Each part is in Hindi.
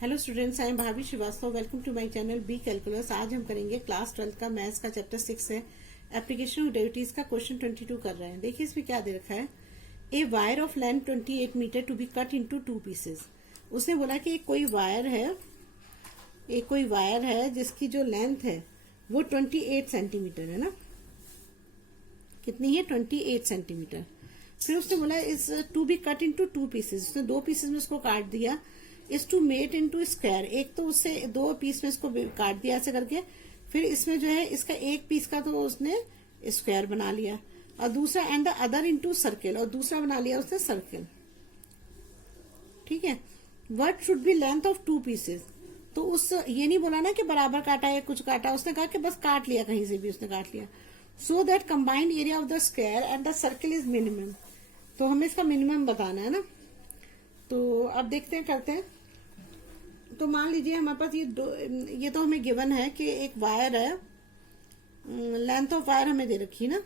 Hello students, I am Bhabhi Srivastava. Welcome to my channel B calculus. आज हम करेंगे क्लास 12 का मैथ्स का चैप्टर 6 है, एप्लीकेशन ऑफ डेरिवेटिव्स का क्वेश्चन 22 कर रहे हैं। देखिए इसमें क्या दे रखा है। A wire of length 28 metre to be cut into 2 pieces. उसने बोला कि एक कोई वायर है जिसकी जो लेंथ है वो 28 सेंटीमीटर है ना। कितनी है? 28 सेंटीमीटर। फिर उसने बोला is to be cut into 2 pieces. उसने 2 पीसेस में उसको काट दिया। इस टू मेड इनटू स्क्वायर, एक तो उससे 2 पीस में इसको काट दिया ऐसे करके। फिर इसमें जो है इसका एक पीस का तो उसने स्क्वायर बना लिया, और दूसरा and the other into circle, और दूसरा बना लिया उसने सर्किल। ठीक है। What should B length of 2 pieces. तो उस ये नहीं बोला ना कि बराबर काटा या कुछ काटा, उसने कहा कि बस काट लिया, कहीं से भी उसने काट लिया। So that combined area of the square and the circle is minimum. तो हमें इसका मिनिमम बताना है ना। तो अब देखते हैं, करते हैं। तो मान लीजिए हमारे पास ये तो हमें गिवन है कि एक वायर है, लेंथ ऑफ वायर हमें दे रखी है ना।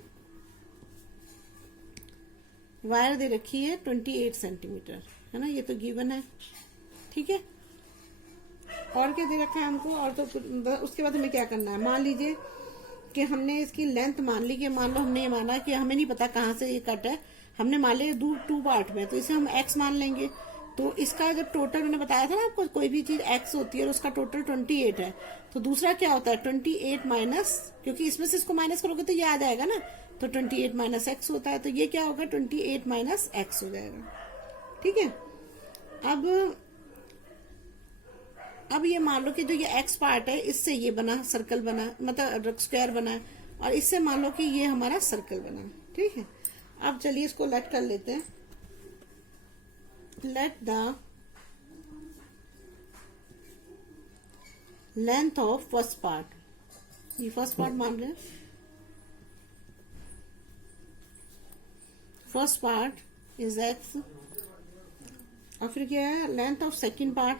वायर दे रखी है 28 सेंटीमीटर, है ना। ये तो गिवन है, ठीक है। और क्या दे रखा है हमको? और तो उसके बाद हमें क्या करना है। मान लीजिए कि हमने इसकी लेंथ मान ली कि मान लो हमने ये माना कि हमें नहीं पता कहाँ से ये कट है, हमने मान लिया 2 पार्ट में, तो इसे हम x मान लेंगे। तो इसका जब टोटल मैंने बताया था ना आपको, कोई भी चीज x होती है और उसका टोटल 28 है, तो दूसरा क्या होता है 28 माइनस, क्योंकि इसमें से इसको माइनस करोगे तो ये आ जाएगा ना, तो 28 माइनस x होता है। तो ये क्या होगा 28 माइनस x हो जाएगा। ठीक है। अब ये मान लो कि जो ये x पार्ट है इससे ये बना, सर्कल बना, मतलब स्क्वायर बना, और इससे मान लो कि ये हमारा सर्कल बना। ठीक है। अब चलिए इसको लेट कर लेते हैं। Let the length of first part, ये फर्स्ट पार्ट मान रहे हैं। फर्स्ट पार्ट इज x, और फिर क्या है length of second part,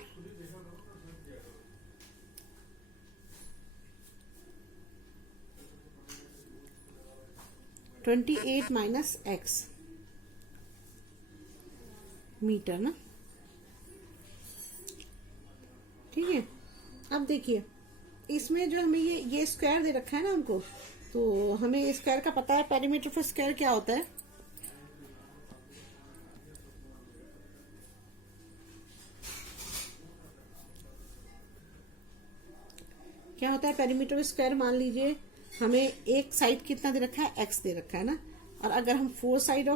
(28 minus x metre ना। ठीक है। अब देखिए इसमें जो हमें ये स्क्वायर दे रखा है ना हमको, तो हमें स्क्वायर का पता है। पेरीमीटर फॉर स्क्वायर क्या होता है? क्या होता है पेरीमीटर फॉर स्क्वायर? मान लीजिए हमें एक साइड कितना दे रखा है, x दे रखा है ना, और अगर हम 4 साइड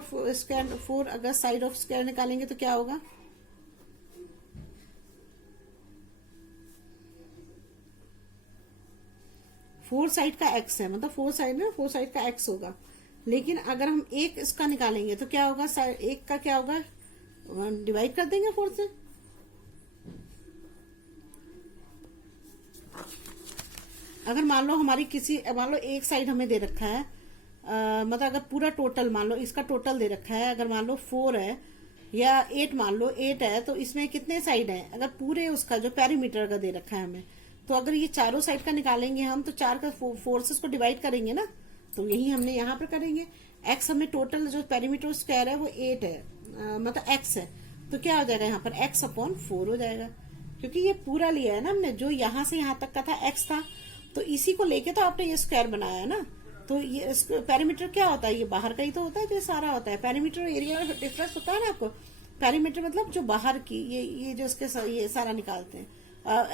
ऑफ स्क्वायर निकालेंगे तो क्या होगा? फोर साइड का x है, मतलब 4 साइड का x होगा। लेकिन अगर हम एक इसका निकालेंगे तो क्या होगा? एक का क्या होगा? डिवाइड कर देंगे 4 से। अगर मान लो मान लो एक साइड हमें दे रखा है, मतलब अगर पूरा टोटल मान लो, इसका टोटल दे रखा है, अगर मान लो 4 है या 8, मान लो 8 है, तो इसमें कितने साइड है? अगर पूरे उसका जो पेरीमीटर का दे रखा है हमें, तो अगर ये चारों साइड का निकालेंगे हम, तो 4 का 4 से इसको डिवाइड करेंगे ना, तो यही हमने यहाँ पर करेंगे। x हमें टोटल जो पेरीमीटर स्क्वायर है वो 8 है, मतलब x है, तो क्या हो जाएगा यहाँ पर x/4 हो जाएगा, क्योंकि ये पूरा लिया है ना हमने। जो यहाँ से यहाँ तक का था x था, तो इसी को लेके तो आपने ये स्क्वायर बनाया है ना। तो ये पेरीमीटर क्या होता है? ये बाहर का ही तो होता है, जो सारा होता है। पेरीमीटर और एरिया में डिफरेंस होता है ना आपको। पेरीमीटर मतलब जो बाहर की ये जो इसके ये सारा निकालते हैं,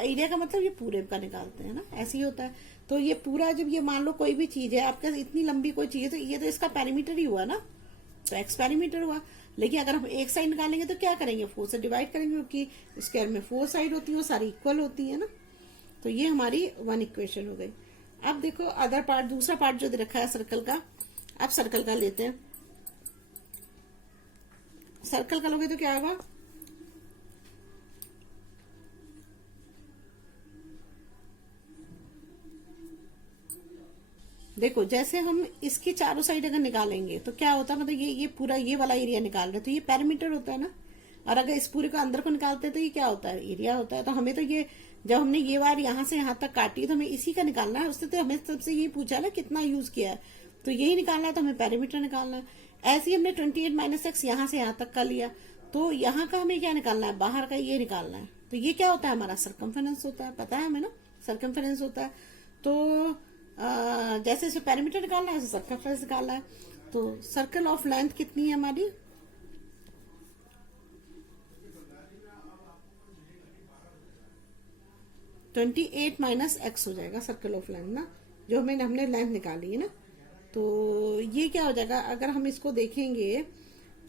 एरिया का मतलब ये पूरे का निकालते हैं ना, ऐसे ही होता है। तो ये पूरा जब ये मान लो कोई भी चीज है आपके इतनी लंबी कोई चीज है, तो ये तो इसका पेरीमीटर ही हुआ ना, तो एक्स पेरीमीटर हुआ। लेकिन अगर हम एक साइड निकालेंगे तो क्या करेंगे? 4 से डिवाइड करेंगे, क्योंकि स्क्वायर में 4 साइड होती है, वो सारी इक्वल होती है ना। तो ये हमारी 1 इक्वेशन हो गई। अब देखो अदर पार्ट, दूसरा पार्ट जो दे रखा है सर्कल का। अब सर्कल का लेते हैं। सर्कल का लोगे तो क्या होगा? देखो जैसे हम इसकी चारों साइड अगर निकालेंगे तो क्या होता है, मतलब ये पूरा ये वाला एरिया निकाल रहे, तो ये पेरीमीटर होता है ना। और अगर इस पूरे को अंदर को निकालते हैं तो ये क्या होता है? एरिया होता है। तो हमें तो ये जब हमने ये वायर यहाँ से यहाँ तक काटी तो हमें इसी का निकालना है। उसने तो हमें सबसे ये पूछा ना कितना यूज किया है, तो यही निकालना है, तो हमें पेरीमीटर निकालना है। ऐसे ही हमने 28 माइनस एक्स यहाँ से यहाँ तक का लिया, तो यहाँ का हमें क्या निकालना है? बाहर का ये निकालना है। तो ये क्या होता है हमारा सरकमफेरेंस होता है, पता है हमें ना, सरकमफेरेंस होता है। तो जैसे इसे पेरीमीटर निकालना है, सरकमफेरेंस निकालना है। तो सर्कल ऑफ लेंथ कितनी है हमारी, 28 माइनस एक्स हो जाएगा सर्कल ऑफ लेंथ ना, जो हमने लेंथ निकाली है ना। तो ये क्या हो जाएगा, अगर हम इसको देखेंगे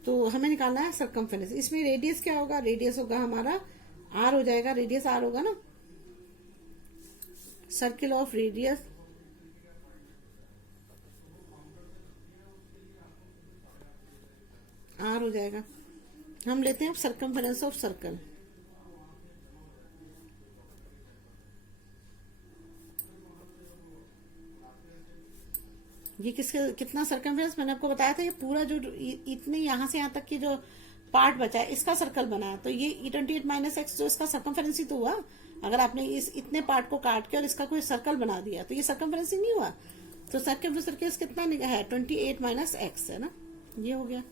तो हमें निकालना है सरकमफेरेंस। इसमें रेडियस क्या होगा, रेडियस होगा हमारा आर हो जाएगा, रेडियस आर होगा ना, सर्किल ऑफ रेडियस आर हो जाएगा। हम लेते हैं सरकमफेरेंस ऑफ सर्कल। ये किसके कितना सरकमफेरेंस मैंने आपको बताया था, ये पूरा जो इतने यहां से यहां तक की जो पार्ट बचा है इसका सर्कल बना है। तो ये 28 माइनस एक्स जो इसका सरकमफेरेंस ही तो हुआ। अगर आपने इस इतने पार्ट को काट के और इसका कोई सर्कल बना दिया तो ये सरकमफेरेंस ही नहीं हुआ। तो सरकमफेरेंस कितना है, 28 माइनस एक्स है ना, ये हो गया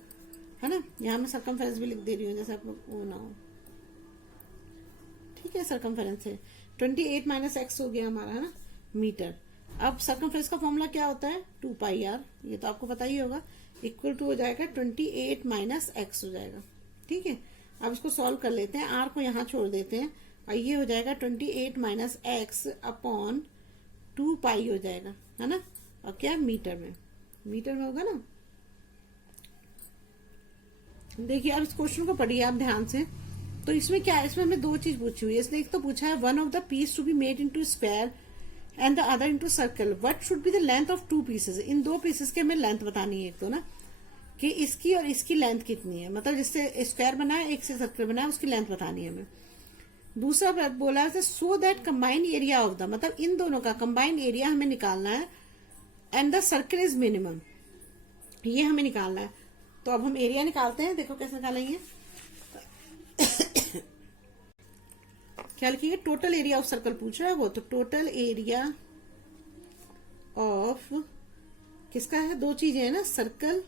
है ना। यहाँ मैं सरकमफेरेंस भी लिख दे रही हूँ जैसे आप लोग वो ना हो, ठीक है। सरकमफेरेंस है 28 माइनस एक्स हो गया हमारा, है ना, मीटर। अब सरकमफेरेंस का फॉर्मूला क्या होता है, 2 पाई आर, ये तो आपको पता ही होगा, इक्वल टू हो जाएगा 28 माइनस एक्स हो जाएगा, ठीक है। अब इसको सॉल्व कर लेते हैं, आर को यहाँ छोड़ देते हैं और ये हो जाएगा 28 माइनस एक्स अपॉन 2 पाई हो जाएगा, है ना। और क्या मीटर में, मीटर में होगा ना। देखिए अब इस क्वेश्चन को पढ़िए आप ध्यान से। तो इसमें क्या है, इसमें हमें दो चीज पूछी हुई है। इसने एक तो पूछा है one of the piece to be made into square and the other into circle, what should be the length of 2 pieces. इन 2 पीसेस की हमें लेंथ बतानी है, एक तो ना कि इसकी और इसकी लेंथ कितनी है, मतलब जिससे स्क्वायर बना है एक से सर्कल बना है उसकी लेंथ बतानी है हमें। दूसरा बात बोला है so that combined area of the, मतलब इन दोनों का कंबाइंड एरिया हमें निकालना है and the circle is minimum, ये हमें निकालना है। तो अब हम एरिया निकालते हैं, देखो कैसे निकालेंगे। क्या लिखिए, टोटल एरिया ऑफ सर्कल पूछ रहा है वो, तो टोटल एरिया ऑफ किसका है, दो चीजें है ना, सर्कल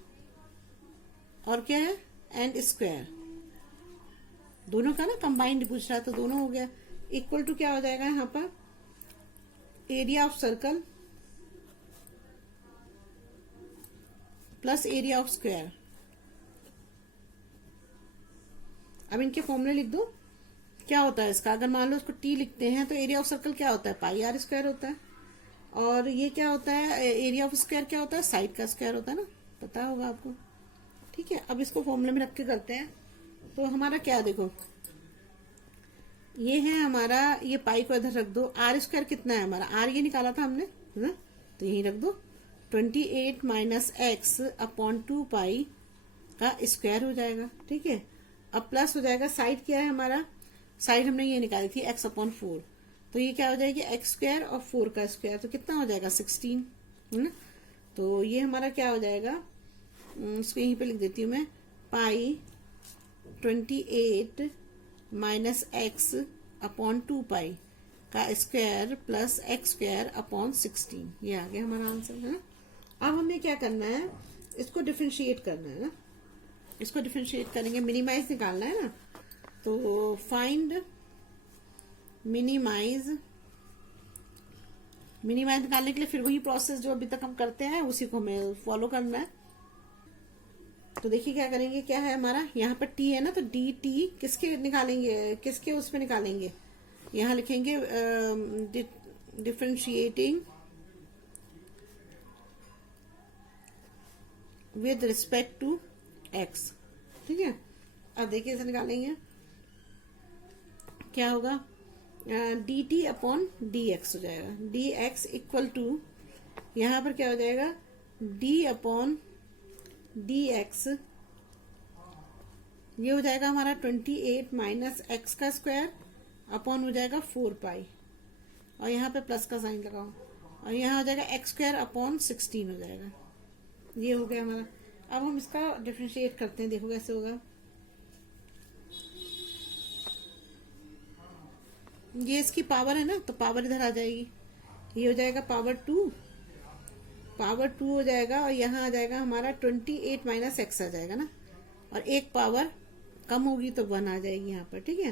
और क्या है एंड स्क्वायर, दोनों का ना कंबाइंड पूछ रहा है, तो दोनों हो गया। इक्वल टू क्या हो जाएगा यहाँ पर, area of circle plus area of square. अब इनके फॉर्मूले लिख दो, क्या होता है इसका, अगर मान लो इसको टी लिखते हैं तो एरिया ऑफ सर्कल क्या होता है, पाई आर स्क्वायर होता है। और ये क्या होता है, एरिया ऑफ स्क्वायर क्या होता है, साइड का स्क्वायर होता है ना, पता होगा आपको, ठीक है। अब इसको फॉर्मूले में रख के करते हैं। तो हमारा क्या, देखो ये है हमारा, ये पाई को इधर रख दो, आर स्क्वायर कितना है हमारा, आर ये निकाला था हमने, है ना, तो यही रख दो। 28 माइनस एक्स अपॉन 2 पाई का स्क्वायर हो जाएगा, ठीक है। अब प्लस हो जाएगा, साइड क्या है हमारा, साइड हमने ये निकाली थी x अपॉन 4, तो ये क्या हो जाएगी x स्क्वायर और 4 का स्क्वायर, तो कितना हो जाएगा 16, है ना। तो ये हमारा क्या हो जाएगा, इसको यहीं पे लिख देती हूँ मैं, पाई 28 माइनस एक्स अपॉन 2 पाई का square plus x square upon 16, ये आ गया हमारा आंसर, है ना। अब हमें क्या करना है, इसको डिफरेंशिएट करना है ना, इसको डिफरेंशिएट करेंगे, मिनिमाइज निकालना है ना। तो फाइंड मिनिमाइज, मिनिमाइज निकालने के लिए फिर वही प्रोसेस जो अभी तक हम करते हैं उसी को हमें फॉलो करना है। तो देखिए क्या करेंगे, क्या है हमारा यहाँ पर टी है ना, तो डी टी किसके निकालेंगे, किसके उसमें निकालेंगे, यहाँ लिखेंगे differentiating with respect to x, ठीक है। अब देखिए इसे निकालेंगे, क्या होगा, d t upon d x हो जाएगा, डी एक्स इक्वल टू यहाँ पर क्या हो जाएगा, डी अपॉन डी एक्स, ये हो जाएगा हमारा 28 माइनस एक्स का स्क्वायर अपॉन हो जाएगा 4 पाई, और यहाँ पे प्लस का साइन लगाओ, और यहाँ हो जाएगा एक्स स्क्वायर अपॉन 16 हो जाएगा, ये हो गया हमारा। अब हम इसका डिफरेंशिएट करते हैं, देखो कैसे होगा। ये इसकी पावर है ना, तो पावर इधर आ जाएगी, ये हो जाएगा पावर 2 हो जाएगा, और यहाँ आ जाएगा हमारा 28 माइनस एक्स आ जाएगा ना, और एक पावर कम होगी तो 1 आ जाएगी यहाँ पर, ठीक है।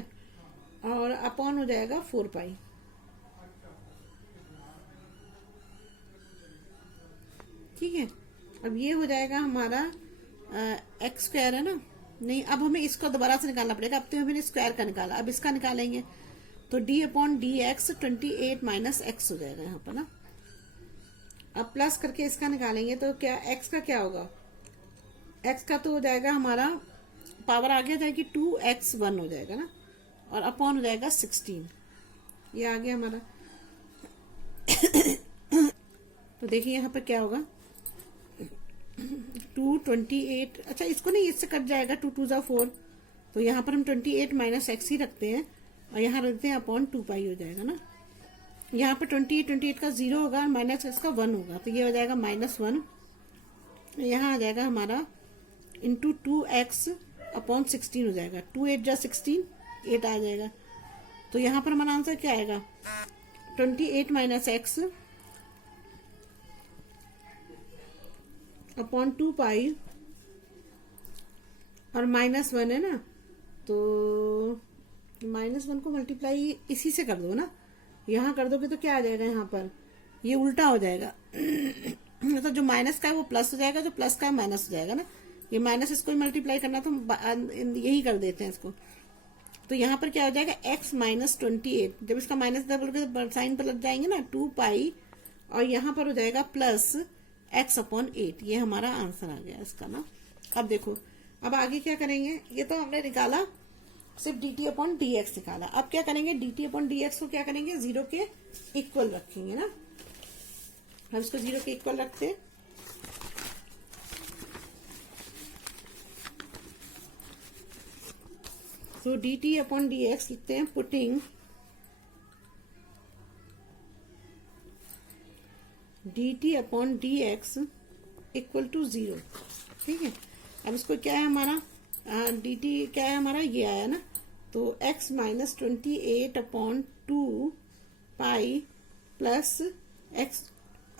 और अपॉन हो जाएगा 4 पाई। ठीक है, अब ये हो जाएगा हमारा एक्स स्क्वायर है ना, नहीं अब हमें इसको दोबारा से निकालना पड़ेगा। अब तो हमने स्क्वायर का निकाला, अब इसका निकालेंगे तो D upon d x 28 minus x हो जाएगा यहाँ पर ना। अब प्लस करके इसका निकालेंगे तो क्या एक्स का क्या होगा, एक्स का तो हो जाएगा हमारा पावर आगे जाएगी 2x1 हो जाएगा ना, और अपॉन हो जाएगा 16, ये आ गया हमारा। तो देखिए यहाँ पर क्या होगा 228, अच्छा इसको नहीं इससे कट जाएगा 2 2 4, तो यहाँ पर हम 28 माइनस एक्स ही रखते हैं और यहाँ रखते हैं अपॉन 2 पाई हो जाएगा ना। यहाँ पर 28 का 0 होगा और माइनस एक्स का 1 होगा, तो ये हो जाएगा -1। यहाँ आ जाएगा हमारा इंटू 2x अपॉन 16 हो जाएगा, 2 8 जा 16, 8 आ जाएगा। तो यहाँ पर हमारा आंसर क्या आएगा 28 माइनस एक्स अपॉन 2 पाई और -1 है ना, तो -1 को मल्टीप्लाई इसी से कर दो ना, यहाँ कर दोगे तो क्या आ जाएगा, यहाँ पर ये उल्टा हो जाएगा। तो जो माइनस का है वो प्लस हो जाएगा, जो प्लस का है माइनस हो जाएगा ना, ये माइनस इसको मल्टीप्लाई करना तो हम यही कर देते हैं इसको। तो यहाँ पर क्या हो जाएगा x माइनस 28, जब इसका माइनस बोलोगे तो साइन पर लग जाएंगे ना 2 पाई, और यहाँ पर हो जाएगा प्लस x अपॉन 8, ये हमारा आंसर आ गया इसका ना। अब देखो अब आगे क्या करेंगे, ये तो हमने निकाला सिर्फ dt अपॉन डी एक्स निकाला, अब क्या करेंगे dt अपॉन डी एक्स को क्या करेंगे 0 के इक्वल रखेंगे ना। हम इसको 0 के इक्वल रखते हैं, तो dt अपॉन डी एक्स लिखते हैं putting dt upon d x equal to 0। ठीक है, अब इसको क्या है हमारा dt क्या है हमारा, ये आया ना, तो x minus 28 upon 2 pi plus x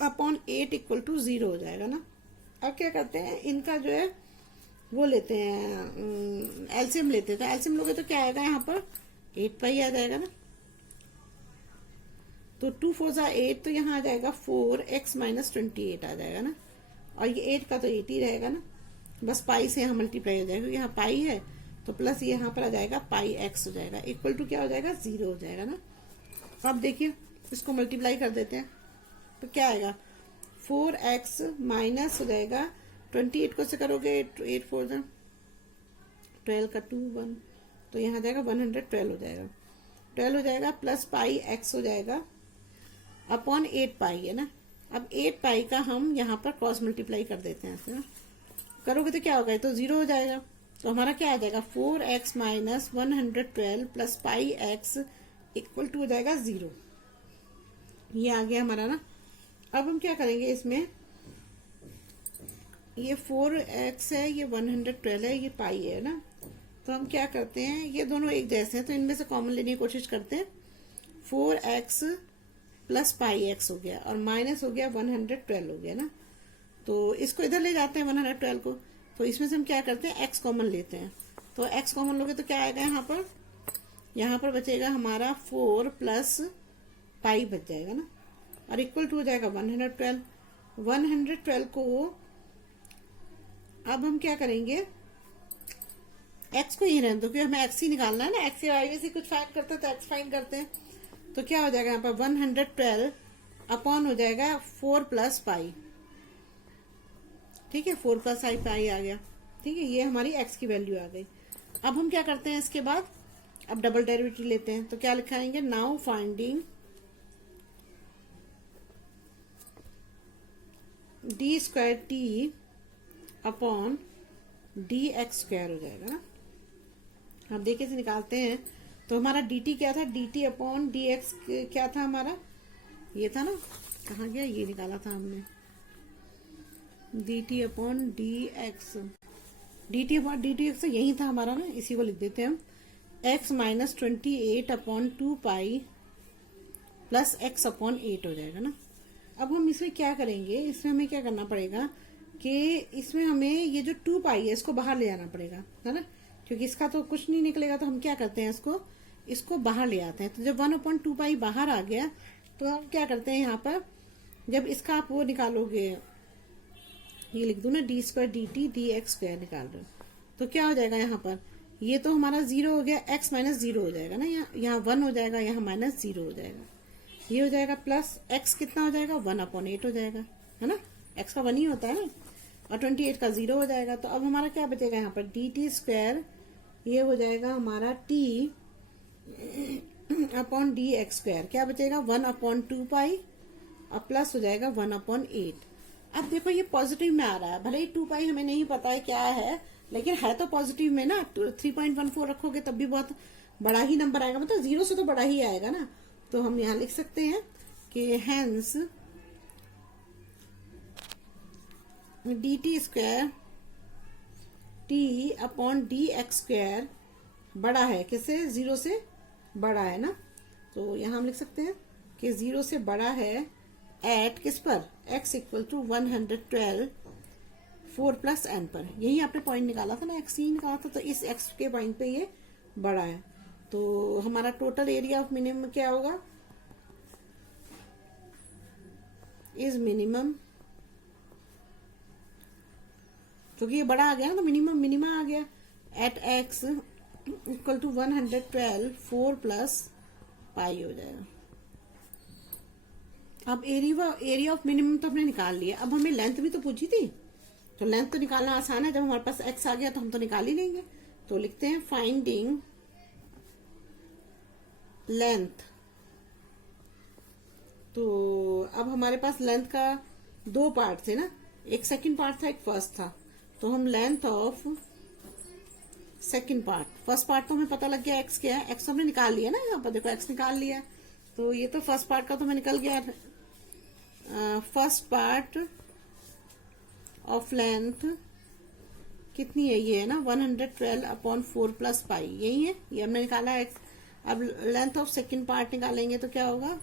upon 8 equal to 0 हो जाएगा ना। अब क्या करते हैं इनका जो है वो लेते हैं एलसीएम लेते हैं, तो एलसीएम लोगे तो क्या आएगा यहाँ पर 8 पाई आ जाएगा ना, तो 2 4 जा 8, तो यहाँ आ जाएगा 4x माइनस 28 आ जाएगा ना, और ये 8 का तो 8 ही रहेगा ना, बस पाई से यहाँ मल्टीप्लाई हो जाएगा, यहाँ पाई है तो प्लस यहाँ पर आ जाएगा पाई x हो जाएगा, इक्वल टू क्या हो जाएगा 0 हो जाएगा ना। अब देखिए इसको मल्टीप्लाई कर देते हैं तो क्या आएगा 4x माइनस हो जाएगा 28 को से करोगे 8 4 जा 12 का 2 1, तो यहाँ जाएगा 112 हो जाएगा, 12 हो जाएगा प्लस पाई x हो जाएगा अपॉन 8 पाई है ना। अब 8 पाई का हम यहाँ पर क्रॉस मल्टीप्लाई कर देते हैं ऐसे ना, करोगे तो क्या होगा, तो 0 हो जाएगा, तो हमारा क्या आ जाएगा 4x minus 112 plus pi x equal to हो जाएगा 0, ये आ गया हमारा ना। अब हम क्या करेंगे इसमें, ये 4x है, ये 112 है, ये पाई है ना, तो हम क्या करते हैं ये दोनों एक जैसे हैं तो इनमें से कॉमन लेने की कोशिश करते हैं। 4x प्लस पाई x हो गया और माइनस हो गया 112 हो गया ना, तो इसको इधर ले जाते हैं 112 को, तो इसमें से हम क्या करते हैं x कॉमन लेते हैं, तो x कॉमन लोगे तो क्या आएगा यहाँ पर बचेगा हमारा 4 प्लस पाई बच जाएगा ना, और इक्वल टू हो जाएगा 112 को। अब हम क्या करेंगे x को ही रहने दो क्योंकि हमें x ही निकालना है ना, x या y में से कुछ फाइंड करते हैं तो x फाइंड करते हैं, तो क्या हो जाएगा यहाँ पर 112 अपॉन हो जाएगा 4 प्लस पाई। ठीक है, 4 प्लस पाई आ गया। ठीक है, ये हमारी x की वैल्यू आ गई। अब हम क्या करते हैं इसके बाद, अब डबल डेरिवेटिव लेते हैं, तो क्या लिखाएंगे now finding d square t upon d x square हो जाएगा ना। अब देखिए से निकालते हैं, तो हमारा dt क्या था, dt अपॉन डी एक्स क्या था हमारा, ये था ना, कहाँ गया, ये निकाला था हमने, dt upon d x, dt upon D T x यही था हमारा ना, इसी को लिख देते हैं हम, x minus 28 upon 2 pi plus x upon 8 हो जाएगा ना। अब हम इसमें क्या करेंगे, इसमें हमें क्या करना पड़ेगा कि इसमें हमें ये जो 2 पाई है इसको बाहर ले जाना पड़ेगा, है ना, क्योंकि इसका तो कुछ नहीं निकलेगा, तो हम क्या करते हैं इसको इसको बाहर ले आते हैं। तो जब 1/2 पाई बाहर आ गया तो हम क्या करते हैं यहाँ पर, जब इसका आप वो निकालोगे, ये लिख दो ना d² dt dx² निकाल रहे हो, तो क्या हो जाएगा यहाँ पर, ये तो हमारा 0 हो गया, x माइनस 0 हो जाएगा ना, यहाँ 1 हो जाएगा, यहाँ माइनस 0 हो जाएगा, ये हो जाएगा प्लस x कितना हो जाएगा 1/8 हो जाएगा, है ना, x का 1 ही होता है ना, और 28 का 0 हो जाएगा। तो अब हमारा क्या बचेगा यहाँ पर dt², ये हो जाएगा हमारा t अपॉन dx², क्या बचेगा 1/2 और प्लस हो जाएगा 1/8। अब देखो ये पॉजिटिव में आ रहा है, भले ही 2 पाई हमें नहीं पता है क्या है, लेकिन है तो पॉजिटिव में ना, 3.14 रखोगे तब भी बहुत बड़ा ही नंबर आएगा, मतलब 0 से तो बड़ा ही आएगा ना। तो हम यहाँ लिख सकते हैं कि hence dt² t upon dx² बड़ा है, किससे, 0 से बड़ा है ना। तो यहाँ हम लिख सकते हैं कि 0 से बड़ा है एट किस पर, x equal to 112 4 plus n पर। यही आपने पॉइंट निकाला था ना, x ही निकाला था, तो इस x के पॉइंट पे ये बड़ा है। तो हमारा टोटल एरिया ऑफ मिनिमम क्या होगा, इज मिनिमम, क्योंकि ये बड़ा आ गया ना तो मिनिमम मिनिमा आ गया, at x equal to 112 4 plus pi हो जाएगा। अब एरिया ऑफ मिनिमम तो हमने निकाल लिया, अब हमें लेंथ भी तो पूछी थी, तो लेंथ तो निकालना आसान है, जब हमारे पास x आ गया तो हम तो निकाल ही लेंगे। तो लिखते हैं फाइंडिंग लेंथ। तो अब हमारे पास लेंथ का 2 पार्ट थे ना, एक सेकंड पार्ट था, एक फर्स्ट था। तो हम length of second part, first part तो हमें पता लग गया x क्या है, x तो हमने निकाल लिया ना, यहाँ पर देखो x निकाल लिया, तो ये तो फर्स्ट पार्ट का तो हमें निकल गया। फर्स्ट पार्ट ऑफ लेंथ कितनी है, ये है ना 112 अपॉन 4 प्लस पाई, यही है, ये हमने निकाला है। अब लेंथ ऑफ सेकंड पार्ट निकालेंगे तो क्या होगा,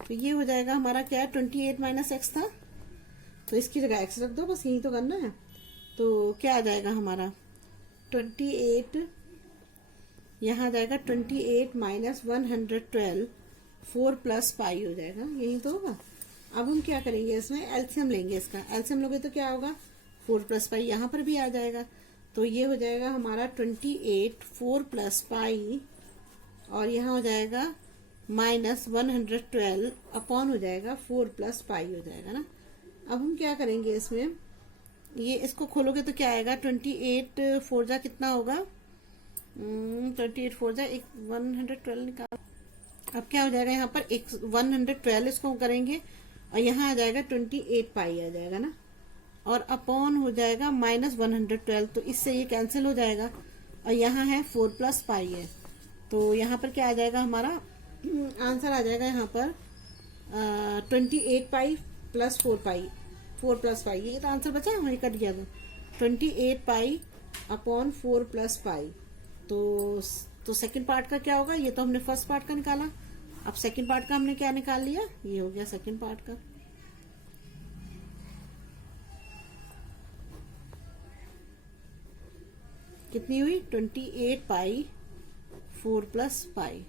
तो ये हो जाएगा हमारा क्या है, 28 माइनस x था, तो इसकी जगह x रख दो, बस यही तो करना है। तो क्या आ जाएगा हमारा 28, यहाँ जाएगा 28 माइनस 112 4 प्लस पाई हो जाएगा, यही तो होगा। अब हम क्या करेंगे, इसमें एलसीएम लेंगे, इसका एलसीएम लोगे तो क्या होगा 4 प्लस पाई, यहाँ पर भी आ जाएगा, तो ये हो जाएगा हमारा 28 4 प्लस पाई, और यहाँ हो जाएगा माइनस 112 अपॉन हो जाएगा 4 प्लस पाई हो जाएगा ना। अब हम क्या करेंगे, इसमें ये इसको खोलोगे तो क्या आएगा, 28 4 जा कितना होगा, 28 4 जा 112 निकाल। अब क्या हो जाएगा यहाँ पर 112 इसको करेंगे, और यहाँ आ जाएगा 28 पाई आ जाएगा ना, और अपॉन हो जाएगा माइनस 112, तो इससे ये कैंसिल हो जाएगा, और यहाँ है 4 प्लस पाई है, तो यहाँ पर क्या आ जाएगा हमारा आंसर आ जाएगा यहाँ पर 28 पाई प्लस 4 पाई, 4 प्लस पाई, ये तो आंसर बचा, वही कट गया था, 28 पाई अपॉन 4 प्लस पाई। तो सेकंड पार्ट का क्या होगा, ये तो हमने फर्स्ट पार्ट का निकाला, अब सेकंड पार्ट का हमने क्या निकाल लिया, ये हो गया सेकंड पार्ट का। कितनी हुई 28 पाई 4 प्लस पाई,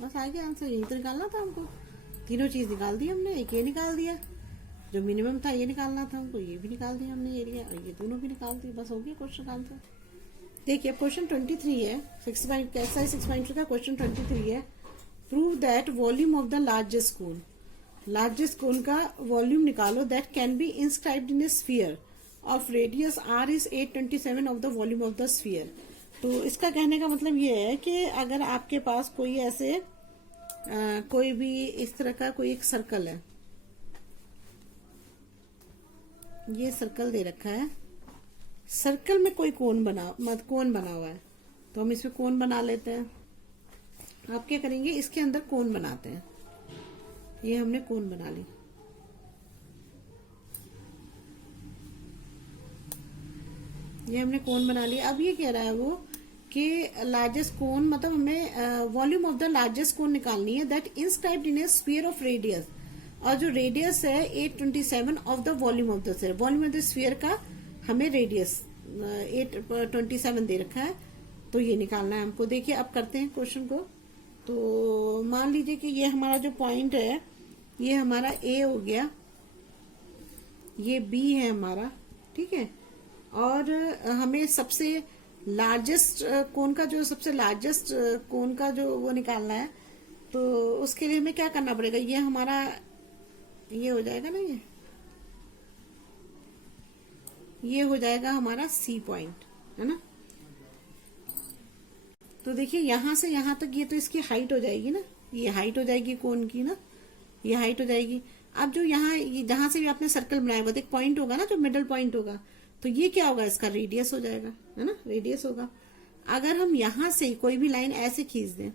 बस आ गया आंसर, यही तो निकालना था हमको, तीनों चीज निकाल दी हमने, एक ये निकाल दिया जो मिनिमम था, ये निकालना था हमको, ये भी निकाल दिया हमने एरिया, और ये दोनों भी निकाल दिए, बस हो गया क्वेश्चन आंसर। देखिए क्वेश्चन 23 है, 6.3 का क्वेश्चन 23 है, prove that volume of the largest cone, largest cone का वॉल्यूम निकालो that can be inscribed in a sphere of radius r is 827 of the volume of the sphere. तो इसका कहने का मतलब ये है कि अगर आपके पास कोई ऐसे कोई भी इस तरह का कोई एक सर्कल है, ये सर्कल दे रखा है, सर्कल में कोई कोन बना हुआ है, तो हम इसमें कोन बना लेते हैं। आप क्या करेंगे, इसके अंदर कोन बनाते हैं, ये हमने कोन बना ली, ये हमने कोन बना लिया। अब ये कह रहा है वो कि लार्जेस्ट कोन, मतलब हमें वॉल्यूम ऑफ द लार्जेस्ट कोन निकालनी है that inscribed in a sphere of radius, और जो रेडियस है 827 of the volume of the sphere, volume of the sphere का हमें रेडियस 827 दे रखा है, तो ये निकालना है हमको। देखिए अब करते हैं क्वेश्चन को। तो मान लीजिए कि ये हमारा जो पॉइंट है ये हमारा ए हो गया, ये बी है हमारा, ठीक है। और हमें सबसे लार्जेस्ट कोन का जो सबसे लार्जेस्ट कोन का जो वो निकालना है, तो उसके लिए हमें क्या करना पड़ेगा, ये हमारा ये हो जाएगा ना, ये हो जाएगा हमारा सी पॉइंट, है ना। तो देखिए यहां से यहां तक ये तो इसकी हाइट हो जाएगी ना, ये हाइट हो जाएगी कोन की ना, ये हाइट हो जाएगी। अब जो यहाँ जहां से भी आपने सर्कल बनाया हुआ एक पॉइंट होगा ना, जो मिडल पॉइंट होगा, तो ये क्या होगा, इसका रेडियस हो जाएगा, है ना, रेडियस होगा। अगर हम यहां से कोई भी लाइन ऐसे खींच दें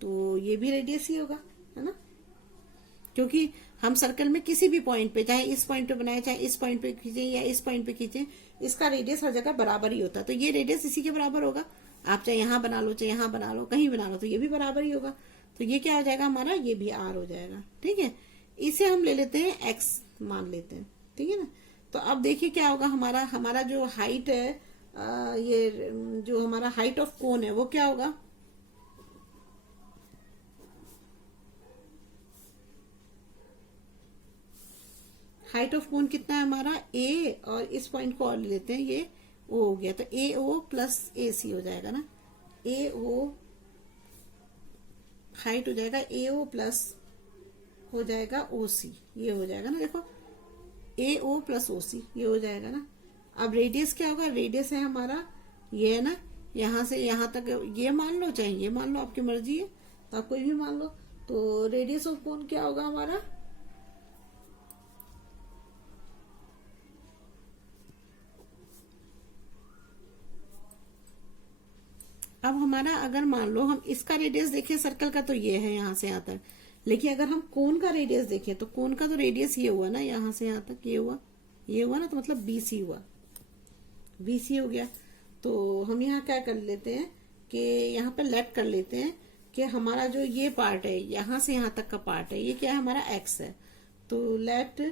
तो ये भी रेडियस ही होगा, है ना, क्योंकि हम सर्कल में किसी भी पॉइंट पे, चाहे इस पॉइंट पे बनाए, चाहे इस पॉइंट पे खींचे या इस पॉइंट पे खींचे, इसका रेडियस हर जगह बराबर ही होता है। तो ये रेडियस इसी के बराबर होगा। आप चाहे यहां बना लो, चाहे यहां बना लो, कहीं बना लो, तो ये भी बराबर ही होगा। तो ये क्या हो जाएगा हमारा, ये भी आर हो जाएगा, ठीक है। इसे हम ले लेते हैं एक्स मान लेते हैं, ठीक है ना। तो अब देखिए क्या होगा, हमारा जो हाइट है, ये जो हमारा हाइट ऑफ कोन है वो क्या होगा, हाइट ऑफ कोन कितना है हमारा ए, और इस पॉइंट को और ले लेते हैं, ये ओ हो गया, तो ए ओ प्लस ए सी हो जाएगा ना, ए ओ हाइट हो जाएगा ए ओ प्लस हो जाएगा ओ सी, ये हो जाएगा ना, देखो ए ओ प्लस ओ सी, ये हो जाएगा ना। अब रेडियस क्या होगा, रेडियस है हमारा ये है ना, यहां से यहां तक ये मान लो, चाहे ये मान लो, आपकी मर्जी है, तो आप कोई भी मान लो। तो रेडियस ऑफ कोन क्या होगा हमारा, अब हमारा अगर मान लो हम इसका रेडियस देखें सर्कल का, तो ये है यहां से यहां तक, लेकिन अगर हम कोन का रेडियस देखें तो कोन का तो रेडियस ये हुआ ना, यहां से यहां तक ये हुआ ना, तो मतलब बीसी हुआ, बीसी हो गया। तो हम यहाँ क्या कर लेते हैं कि यहाँ पर लेट कर लेते हैं कि हमारा जो ये पार्ट है, यहां से यहां तक का पार्ट है, ये क्या है हमारा एक्स है, तो let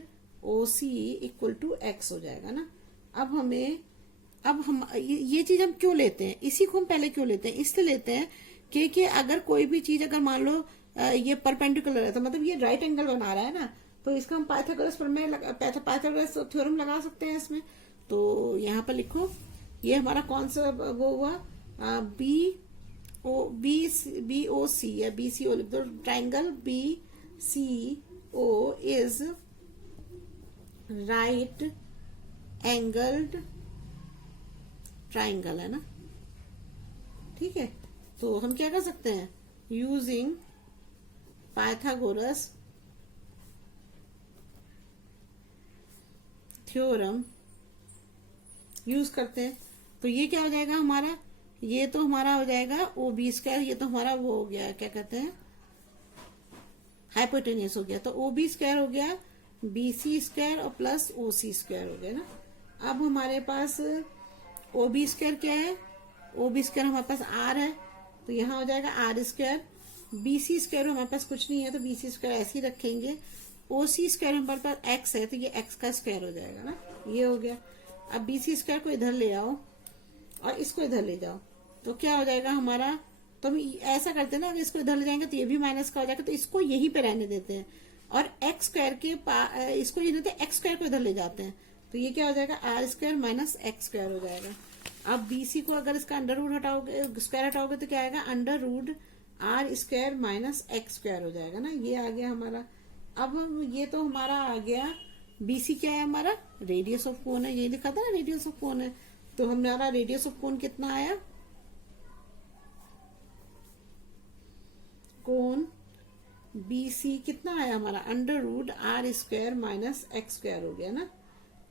O C equal to x हो जाएगा ना। अब हम ये चीज हम क्यों लेते हैं, इसी को हम पहले क्यों लेते हैं, इसलिए लेते हैं कि अगर कोई भी चीज अगर मान लो ये परपेंडिकुलर है, तो मतलब ये राइट एंगल बना रहा है ना, तो इसका हम पाइथागोरस प्रमेय, पाइथागोरस थ्योरम लगा सकते हैं इसमें। तो यहाँ पर लिखो, ये हमारा कौन सा वो हुआ, बी ओ सी या बी सी ओ लिख दो, triangle B C O is right angled triangle, है ना, ठीक है। तो हम क्या कर सकते हैं, यूजिंग पाइथागोरस थ्योरम यूज करते हैं। तो ये क्या हो जाएगा हमारा, ये तो हमारा हो जाएगा ओ बी स्क्वायर, ये तो हमारा वो हो गया, क्या कहते हैं, हाइपोटेन्यूस हो गया। तो ओ बी स्क्वायर हो गया, बी सी स्क्वायर और प्लस ओ सी स्क्वायर हो गया ना। अब हमारे पास ओ बी स्क्वायर क्या है, ओ बी स्क्वायर हमारे पास आर है, तो यहाँ हो जाएगा r square. B C square हमारे पास कुछ नहीं है, तो बी सी स्क्वायर ऐसे ही रखेंगे। ओ सी स्क्वायर हमारे पास एक्स है, तो ये एक्स का स्क्वायर हो जाएगा ना, ये हो गया। अब बी सी स्क्वायर को इधर ले आओ और इसको इधर ले जाओ, तो क्या हो जाएगा हमारा, तो हम ऐसा करते हैं ना, अगर इसको इधर ले जाएंगे तो ये भी माइनस का हो जाएगा, तो इसको यहीं पे रहने देते हैं, और एक्स स्क्वायर के इसको ये देते हैं, एक्स स्क्वायर को इधर ले जाते हैं, तो ये क्या हो जाएगा, r square minus x square हो जाएगा। अब बीसी को अगर इसका अंडर रूट हटाओगे, स्क्वायर हटाओगे, तो क्या आएगा, under root r square minus x square हो जाएगा ना, ये आ गया हमारा। अब हम ये तो हमारा आ गया, बीसी क्या है हमारा, रेडियस ऑफ कोन है, ये लिखा था ना रेडियस ऑफ कोन है, तो हमारा रेडियस ऑफ कोन कितना आया, कोन बीसी कितना आया हमारा, under root r square minus x square हो गया ना।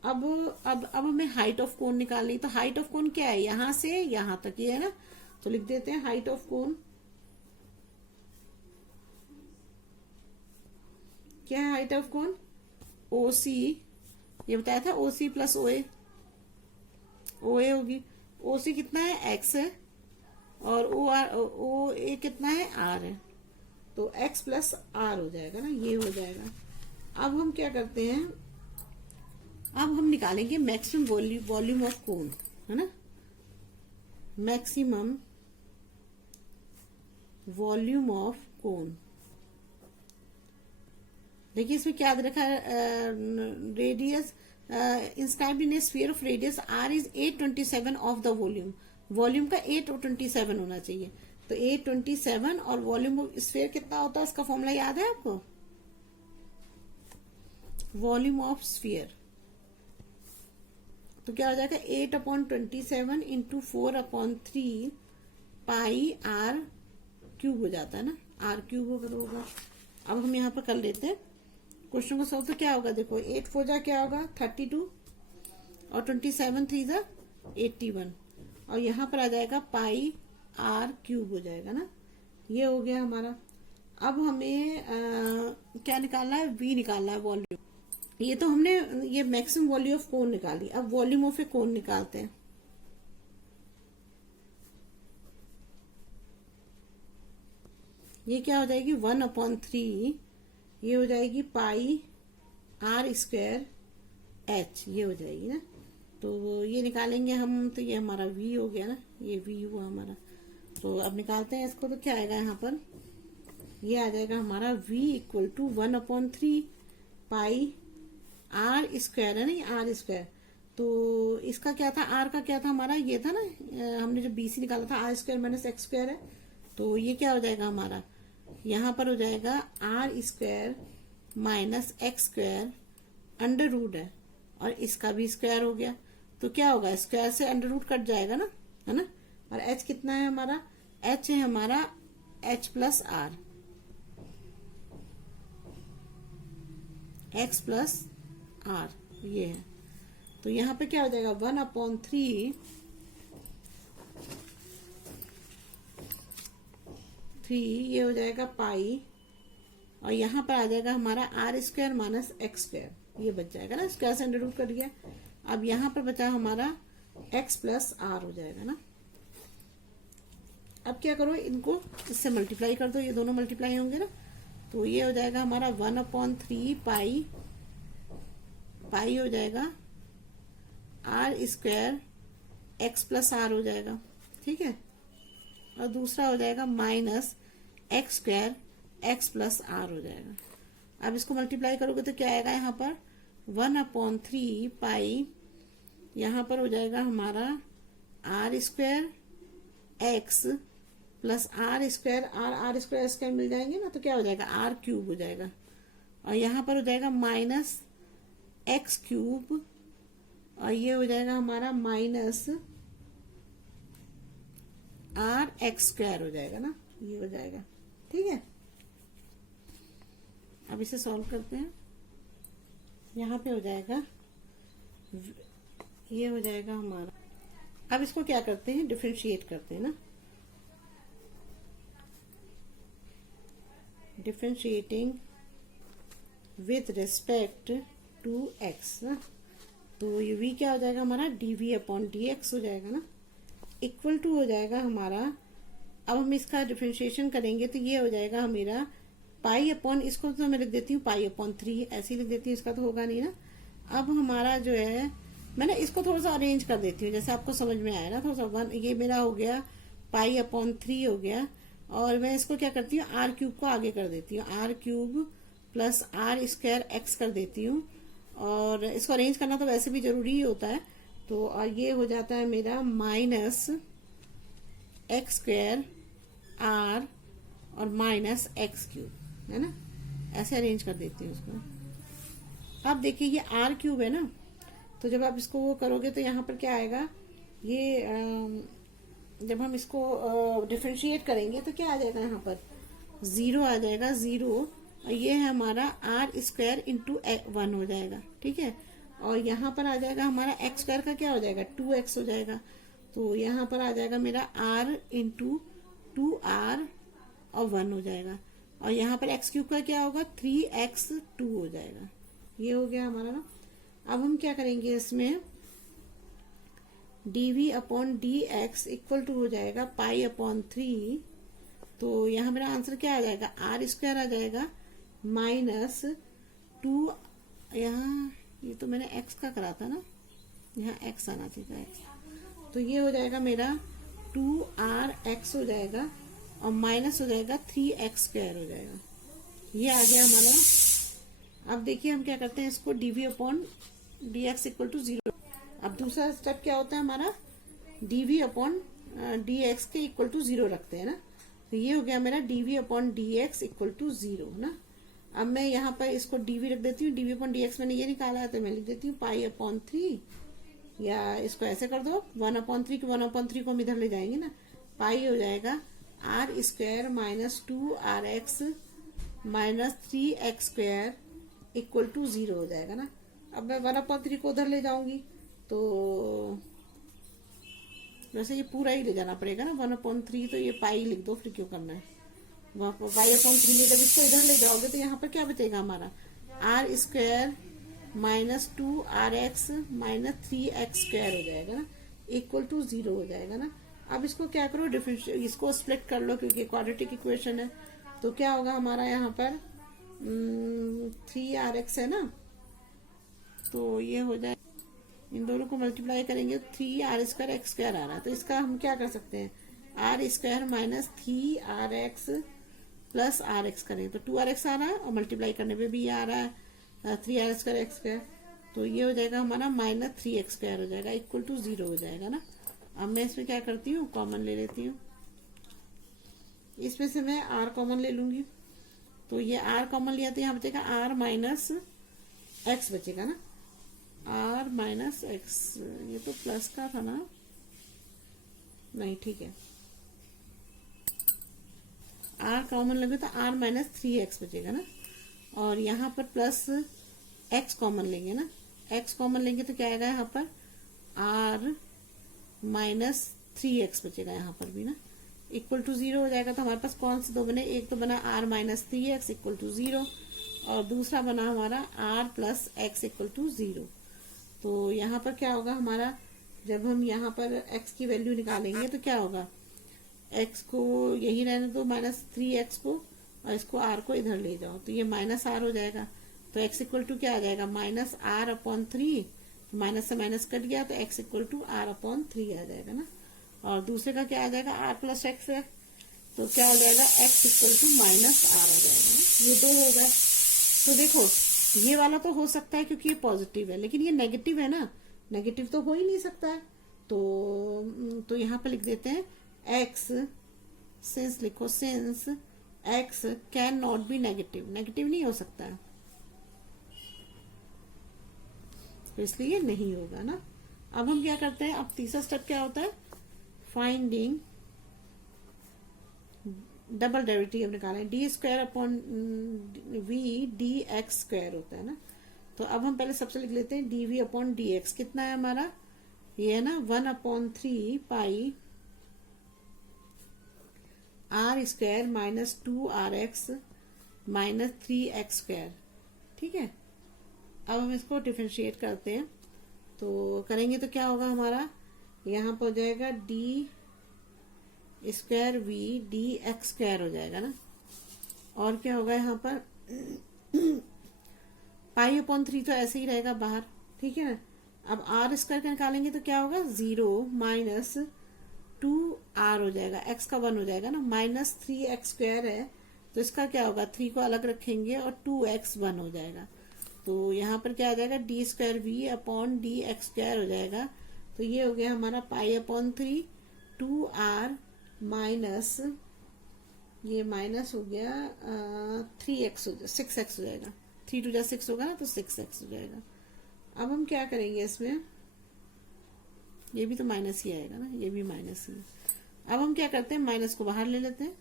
अब हमें हाइट ऑफ कोन निकालनी, तो हाइट ऑफ कोन क्या है, यहां से यहां तक ये है ना, तो लिख देते हैं हाइट ऑफ कोन क्या है, हाइट ऑफ कोन ओ सी, ये बताया था ओ सी प्लस ओ ए होगी, ओ सी कितना है एक्स है, और ओ ए कितना है आर है, तो एक्स प्लस आर हो जाएगा ना, ये हो जाएगा। अब हम क्या करते हैं, अब हम निकालेंगे मैक्सिमम वॉल्यूम ऑफ कोन, है ना। Maximum volume of cone. देखिए इसमें क्या दे रखा है, radius inscribed in a sphere of radius r is 827 of the volume. Volume का 827 होना चाहिए, तो 827 और वॉल्यूम ऑफ स्फीयर कितना होता है उसका फॉर्मूला याद है आपको? वॉल्यूम ऑफ स्फीयर तो क्या हो जाएगा 8/27 इंटू 4/3 पाई आर क्यूब हो जाता है ना, आर क्यूब होगा। अब हम यहाँ पर कर लेते हैं क्वेश्चन को सॉल्व। तो क्या होगा देखो, 8 4 जा क्या होगा 32 और 27 3 जा 81 और यहाँ पर आ जाएगा पाई आर क्यूब हो जाएगा ना, ये हो गया हमारा। अब हमें क्या निकालना है, वी निकालना है वॉल्यूम। ये तो हमने ये मैक्सिमम वॉल्यूम ऑफ कोन निकाली, अब वॉल्यूम ऑफ ए कोन निकालते हैं। ये क्या हो जाएगी 1/3, ये हो जाएगी पाई आर स्क्वायर एच, ये हो जाएगी ना। तो ये निकालेंगे हम, तो ये हमारा v हो गया ना, ये v हुआ हमारा। तो अब निकालते हैं इसको, तो क्या आएगा यहाँ पर, ये आ जाएगा हमारा v equal to 1/3 pi r square है नहीं, आर स्क्वायर। तो इसका क्या था, आर का क्या था हमारा, ये था ना, हमने जो bc निकाला था r square minus x square है। तो ये क्या हो जाएगा हमारा, यहाँ पर हो जाएगा r square minus x square under root है और इसका भी स्क्वायर हो गया। तो क्या होगा, स्क्वायर से अंडर रूट कट जाएगा ना, है ना। और h कितना है हमारा, h है हमारा h plus r, x plus r ये है। तो यहाँ पे क्या हो जाएगा 1/3 ये हो जाएगा पाई और यहाँ पर आ जाएगा हमारा r square minus x square, ये बच जाएगा ना, स्क्वायर से अंडर रूट कर दिया। अब यहाँ पर बचा हमारा x प्लस आर हो जाएगा ना। अब क्या करो, इनको इससे मल्टीप्लाई कर दो, ये दोनों मल्टीप्लाई होंगे ना। तो ये हो जाएगा हमारा 1/3 पाई हो जाएगा r square x plus r हो जाएगा, ठीक है। और दूसरा हो जाएगा minus x square x plus r हो जाएगा। अब इसको मल्टीप्लाई करोगे तो क्या आएगा यहाँ पर 1/3 पाई, यहाँ पर हो जाएगा हमारा r square x plus r square, r square square मिल जाएंगे ना, तो क्या हो जाएगा आर क्यूब हो जाएगा। और यहाँ पर हो जाएगा माइनस एक्स क्यूब और ये हो जाएगा हमारा माइनस आर एक्स स्क्वायर हो जाएगा ना, ये हो जाएगा, ठीक है। अब इसे सॉल्व करते हैं। यहाँ पे हो जाएगा, ये हो जाएगा हमारा। अब इसको क्या करते हैं, डिफरेंशिएट करते हैं ना, differentiating with respect to x ना। तो ये v क्या हो जाएगा हमारा dv/dx हो जाएगा ना, इक्वल टू हो जाएगा हमारा। अब हम इसका डिफरेंशिएशन करेंगे तो ये हो जाएगा मेरा पाई अपॉन, इसको तो मैं लिख देती हूँ पाई/3, ऐसे ही लिख देती हूँ, इसका तो होगा नहीं ना। अब हमारा जो है, मैंने इसको थोड़ा सा अरेंज कर देती हूँ जैसे आपको समझ में आया ना, थोड़ा सा ये मेरा हो गया पाई/3 हो गया। और मैं इसको क्या करती हूँ, आर क्यूब को आगे कर देती हूँ, r cube plus r square x कर देती हूँ। और इसको अरेंज करना तो वैसे भी जरूरी ही होता है। तो और ये हो जाता है मेरा माइनस एक्स स्क्वायर आर और माइनस एक्स क्यूब, है ना, ऐसे अरेंज कर देती हूँ उसको। अब देखिए ये आर क्यूब है ना, तो जब आप इसको वो करोगे तो यहाँ पर क्या आएगा, ये जब हम इसको डिफरेंशिएट करेंगे तो क्या आ जाएगा, यहाँ पर 0 आ जाएगा, 0। और ये है हमारा आर स्क्वायर इंटू 1 हो जाएगा, ठीक है। और यहाँ पर आ जाएगा हमारा एक्स स्क्वायर का क्या हो जाएगा 2x हो जाएगा। तो यहाँ पर आ जाएगा मेरा r इंटू 2r और 1 हो जाएगा। और यहाँ पर एक्स क्यूब का क्या होगा 3x2 हो जाएगा, ये हो गया हमारा ना। अब हम क्या करेंगे इसमें, dv/dx इक्वल टू हो जाएगा पाई/3। तो यहाँ मेरा आंसर क्या आ जाएगा, आर स्क्वायर आ जाएगा माइनस 2, यहाँ ये तो मैंने x का करा था ना, यहाँ x आना चाहिए था x। तो ये हो जाएगा मेरा 2rx हो जाएगा और माइनस हो जाएगा 3x² हो जाएगा। ये आ गया हमारा। अब देखिए हम क्या करते हैं, इसको dv/dx इक्वल टू 0। अब दूसरा स्टेप क्या होता है हमारा, dv/dx के इक्वल टू 0 रखते हैं ना। तो ये हो गया मेरा dv/dx इक्वल टू 0 ना। अब मैं यहाँ पर इसको dv रख देती हूँ, dv/dx मैंने ये निकाला है तो मैं लिख देती हूँ π/3, या इसको ऐसे कर दो 1/3 के 1/3 को हम इधर ले जाएंगे ना। पाई हो जाएगा r² minus 2rx minus 3x² equal to 0 हो जाएगा ना। अब मैं 1/3 को उधर ले जाऊंगी तो वैसे ये पूरा ही ले जाना पड़ेगा ना 1/3, तो ये पाई लिख दो, फिर क्यों करना है π/3 में। जब इसको इधर ले जाओगे तो यहाँ पर क्या बचेगा हमारा, r² minus 2rx minus 3x² हो जाएगा ना, इक्वल टू 0 हो जाएगा ना। अब इसको क्या करो, डिफरेंशिएट, इसको स्प्लिट कर लो क्योंकि क्वाड्रेटिक इक्वेशन है। तो क्या होगा हमारा यहाँ पर 3rx है ना, तो ये हो जाए, इन दोनों को मल्टीप्लाई करेंगे 3r² x² आ रहा है। तो इसका हम क्या कर सकते हैं, r² minus 3rx plus rx करें तो 2rx आ रहा है और मल्टीप्लाई करने पे भी ये आ रहा है 3r² x²। तो ये हो जाएगा हमारा माइनस 3x² हो जाएगा इक्वल टू 0 हो जाएगा ना। अब मैं इसमें क्या करती हूँ, कॉमन ले लेती हूँ, इसमें से मैं r कॉमन ले लूंगी। तो ये r कॉमन लिया तो यहाँ बचेगा r माइनस x बचेगा ना, r माइनस x। ये तो प्लस का था ना, नहीं ठीक है, r कॉमन लगे तो r माइनस 3x बचेगा ना, और यहाँ पर प्लस x कॉमन लेंगे ना, x कॉमन लेंगे तो क्या आएगा यहाँ पर r माइनस 3x बचेगा यहाँ पर भी ना, इक्वल टू 0 हो जाएगा। तो हमारे पास कौन से दो बने, एक तो बना r minus 3x equal to 0 और दूसरा बना हमारा r plus x equal to 0। तो यहाँ पर क्या होगा हमारा, जब हम यहाँ पर x की वैल्यू निकालेंगे तो क्या होगा, x को यही रहने दो माइनस 3x को, और इसको r को इधर ले जाओ तो ये माइनस r हो जाएगा। तो x इक्वल टू क्या आ जाएगा, माइनस r/3, तो माइनस से माइनस कट गया तो x इक्वल टू r/3 आ जाएगा ना। और दूसरे का क्या आ जाएगा, r प्लस x है, तो क्या हो जाएगा x equal to minus r आ जाएगा ना। ये दो हो गए। तो देखो ये वाला तो हो सकता है क्योंकि ये पॉजिटिव है, लेकिन ये नेगेटिव है ना, नेगेटिव तो हो ही नहीं सकता है। तो यहाँ पे लिख देते हैं x, सिंस लिखो, since x can not be negative, negative नहीं हो सकता है, तो इसलिए नहीं होगा ना। अब हम क्या करते हैं, अब तीसरा स्टेप क्या होता है, फाइंडिंग डबल डेरिवेटिव निकालें, d²/v dx² होता है ना। तो अब हम पहले सबसे लिख लेते हैं dv/dx, कितना है हमारा, ये है ना 1/3 पाई r² minus 2rx minus 3x²। ठीक है, अब हम इसको डिफरेंशिएट करते हैं, तो करेंगे तो क्या होगा हमारा, यहाँ पर हो जाएगा d² v dx² हो जाएगा ना। और क्या होगा यहाँ पर π/3 तो ऐसे ही रहेगा बाहर, ठीक है ना। अब r² का निकालेंगे तो क्या होगा, 0 माइनस 2r हो जाएगा, x का 1 हो जाएगा ना, माइनस 3x² है तो इसका क्या होगा, 3 को अलग रखेंगे और 2x 1 हो जाएगा। तो यहाँ पर क्या आ जाएगा, d²v/dx² हो जाएगा। तो ये हो गया हमारा π/3 2r माइनस, ये माइनस हो गया 3x हो जाएगा, 6x हो जाएगा, 3 2 6 होगा ना, तो 6x हो जाएगा। अब हम क्या करेंगे इसमें, ये भी तो माइनस ही आएगा ना, ये भी माइनस ही। अब हम क्या करते हैं, माइनस को बाहर ले लेते हैं,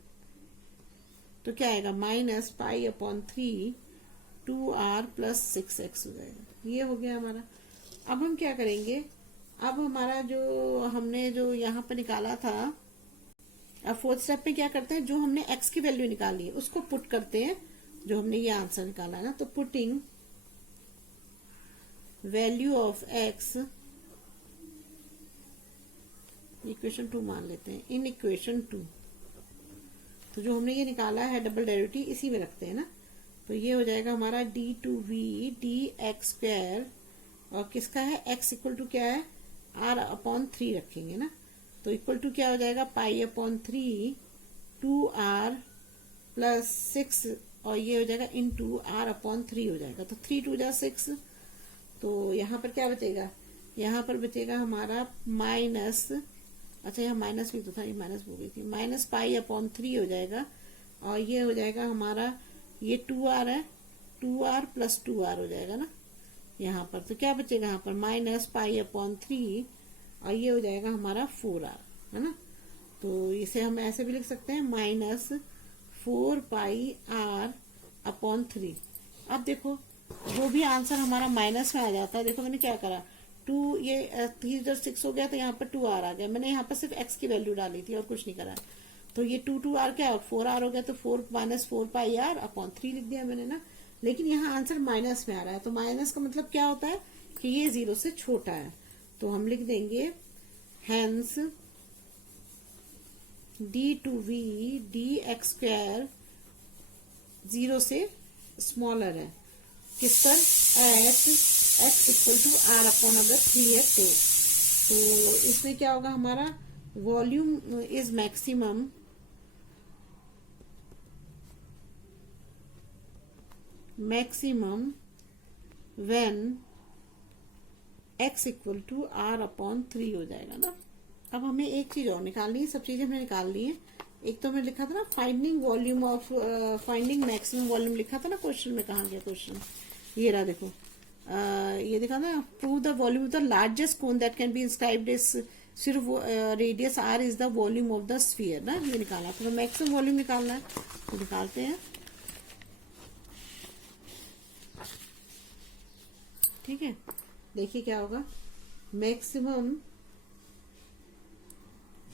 तो क्या आएगा, माइनस π/3 2r प्लस 6x हो जाएगा। ये हो गया हमारा। अब हम क्या करेंगे, अब हमारा जो हमने जो यहाँ पर निकाला था, अब फोर्थ स्टेप में क्या करते हैं, जो हमने x की वैल्यू निकाली है उसको पुट करते हैं, जो हमने ये आंसर निकाला है ना। तो putting value of x, equation 2 मान लेते हैं, इन इक्वेशन 2, तो जो हमने ये निकाला है डबल डेरिवेटिव इसी में रखते हैं ना। तो ये हो जाएगा हमारा d2v dx² और किसका है, x इक्वल टू क्या है, r/3 रखेंगे ना। तो इक्वल टू क्या हो जाएगा, पाई अपॉन 3 2r प्लस 6, और ये हो जाएगा इन 2r अपॉन 3 हो जाएगा। तो 3 2 जा 6, तो यहाँ पर क्या बचेगा, यहाँ पर बचेगा हमारा माइनस, अच्छा यहाँ माइनस भी तो था, ये माइनस हो गई थी, माइनस पाई अपॉन 3 हो जाएगा, और ये हो जाएगा हमारा, ये 2r है, 2r प्लस 2r हो जाएगा ना यहाँ पर। तो क्या बचेगा यहाँ पर, माइनस पाई अपॉन 3, और ये हो जाएगा हमारा 4r, है ना। तो इसे हम ऐसे भी लिख सकते हैं, माइनस 4 पाई r अपॉन 3। अब देखो जो भी आंसर हमारा माइनस में आ जाता है, देखो मैंने क्या करा, 2 ये 3 जब 6 हो गया तो यहाँ पर 2r आ गया, मैंने यहाँ पर सिर्फ x की वैल्यू डाली थी और कुछ नहीं करा। तो ये 2r क्या और 4r हो गया, तो 4 माइनस 4 पाई r अपॉन 3 लिख दिया मैंने ना। लेकिन यहाँ आंसर माइनस में आ रहा है, तो माइनस का मतलब क्या होता है कि ये 0 से छोटा है, तो हम लिख देंगे हेंस d2v dx स्क्वायर 0 से स्मॉलर है, किस पर, at x equal to r upon अगर 3 है तो इसमें क्या होगा हमारा, volume is maximum when x equal to r upon 3 हो जाएगा ना। अब हमें एक चीज और निकालनी है, सब चीजें हमने निकाल ली है। एक तो मैंने लिखा था ना finding volume of, finding maximum volume लिखा था ना क्वेश्चन में, कहाँ गया क्वेश्चन, ये रहा देखो, ये देखा ना, prove the volume of the largest cone that can be inscribed is, सिर्फ radius r is the volume of the sphere ना, ये निकाला। तो मैक्सिमम वॉल्यूम निकालना है, तो निकालते हैं, ठीक है। देखिए क्या होगा, मैक्सिमम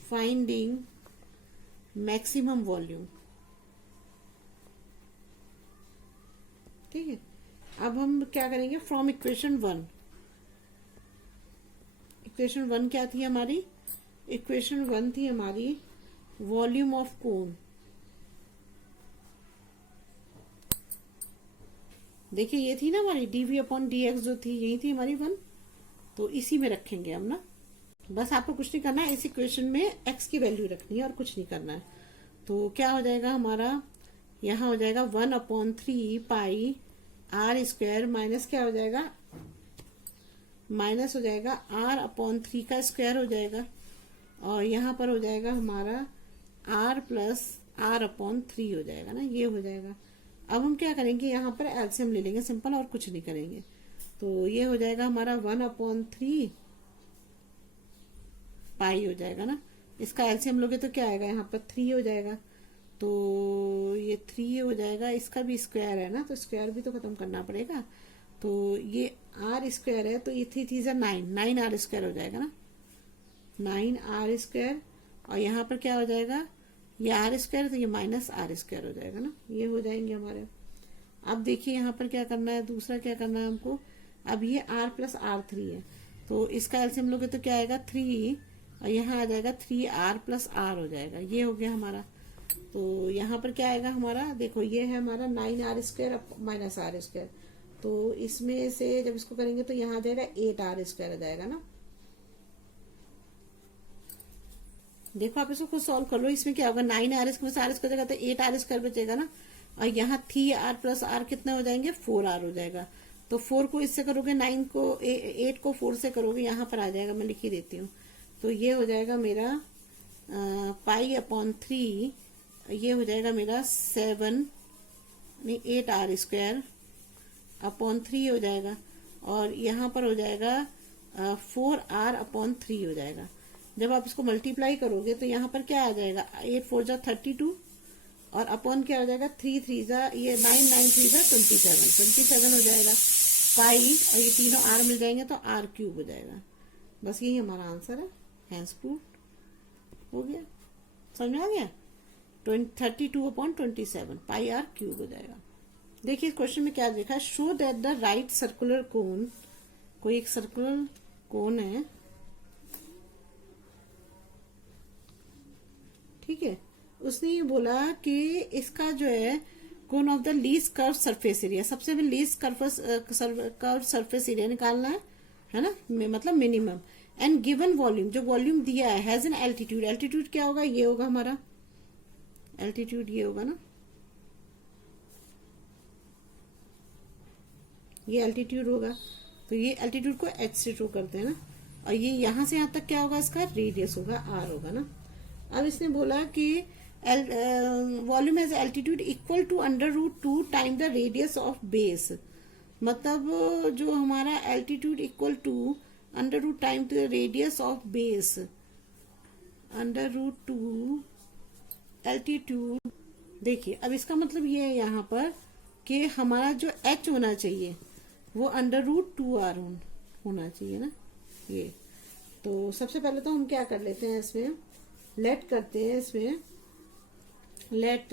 फाइंडिंग मैक्सिमम वॉल्यूम, ठीक है। अब हम क्या करेंगे, फ्रॉम इक्वेशन 1, इक्वेशन 1 क्या थी हमारी, इक्वेशन 1 थी हमारी वॉल्यूम ऑफ कोन। देखिए ये थी ना हमारी dv अपॉन dx जो थी, यही थी हमारी 1, तो इसी में रखेंगे हम ना। बस आपको कुछ नहीं करना है, इस इक्वेशन में x की वैल्यू रखनी है और कुछ नहीं करना है। तो क्या हो जाएगा हमारा, यहाँ हो जाएगा 1 अपॉन 3 पाई r स्क्वायर, माइनस क्या हो जाएगा, माइनस हो जाएगा r अपॉन 3 का स्क्वायर हो जाएगा, और यहाँ पर हो जाएगा हमारा r प्लस r अपॉन 3 हो जाएगा ना, ये हो जाएगा। अब हम क्या करेंगे, यहाँ पर एलसीएम ले लेंगे सिंपल, और कुछ नहीं करेंगे। तो ये हो जाएगा हमारा 1 अपॉन 3 पाई हो जाएगा ना, इसका एलसीएम लोगे तो क्या आएगा, यहाँ पर 3 हो जाएगा, तो ये 3 हो जाएगा, इसका भी स्क्वायर है ना, तो स्क्वायर भी तो खत्म करना पड़ेगा। तो ये r स्क्वायर है, तो ये 3 3 जा 9 r स्क्वायर हो जाएगा ना, 9 r स्क्वायर, और यहाँ पर क्या हो जाएगा, ये आर स्क्वायर, तो ये माइनस आर स्क्वायर हो जाएगा ना, ये हो जाएंगे हमारे। अब देखिए यहाँ पर क्या करना है, दूसरा क्या करना है हमको, अब ये r प्लस r3 है, तो इसका एलसीएम लोगे तो क्या आएगा 3, और यहाँ आ जाएगा 3r प्लस r हो जाएगा, ये हो गया हमारा। तो यहाँ पर क्या आएगा हमारा, देखो ये है हमारा 9r square minus r square, तो इसमें से जब इसको करेंगे तो यहाँ आ जाएगा 8r स्क्वायर हो जाएगा ना। देखो आप इसको खुद सॉल्व कर लो, इसमें क्या होगा, 9r स्क्वायर आर स्क्वायर हो जाएगा, तो 8r स्क्वायर बचेगा ना, और यहाँ 3r प्लस r कितना हो जाएंगे, 4r हो जाएगा। तो 4 को इससे करोगे, 9 को 8 को 4 से करोगे, यहाँ पर आ जाएगा, मैं लिख ही देती हूँ। तो ये हो जाएगा मेरा पाई अपॉन 3, ये हो जाएगा मेरा 8r स्क्वायर अपॉन 3 हो जाएगा, और यहाँ पर हो जाएगा 4r अपॉन 3 हो जाएगा। जब आप इसको मल्टीप्लाई करोगे तो यहाँ पर क्या आ जाएगा, 8 4 जा 32, और अपॉन क्या हो जाएगा, 3 3 जा ये 9 9 3 जा 27 हो जाएगा पाई, और ये तीनों r मिल जाएंगे तो r क्यूब हो जाएगा। बस यही हमारा आंसर है, हैंस प्रूव्ड हो गया, समझ में आ गया। 32 अपॉन 27 पाई r क्यूब हो जाएगा। देखिए इस क्वेश्चन में क्या लिखा है, show that the right circular cone, कोई एक सर्कुलर कोन है, ठीक है, उसने ये बोला कि इसका जो है cone of the least curve surface area, सबसे पहले लीस्ट कर्व सरफेस एरिया निकालना है ना, मतलब मिनिमम एंड गिवन वॉल्यूम, जो वॉल्यूम दिया है, हैज एन एल्टीट्यूड, एल्टीट्यूड क्या होगा, ये होगा हमारा एल्टीट्यूड, ये होगा ना, ये एल्टीट्यूड होगा। तो ये एल्टीट्यूड को h से शो करते हैं ना, और ये यहां से यहां तक क्या होगा, इसका रेडियस होगा, r होगा ना। अब इसने बोला कि volume has altitude equal to √2 time the radius of base, मतलब जो हमारा altitude equal to √2 time the radius of base, √2 altitude. देखिए अब इसका मतलब ये है यहाँ पर कि हमारा जो h होना चाहिए वो √2r होना चाहिए ना, ये। तो सबसे पहले तो हम क्या कर लेते हैं, इसमें लेट करते हैं, इसमें let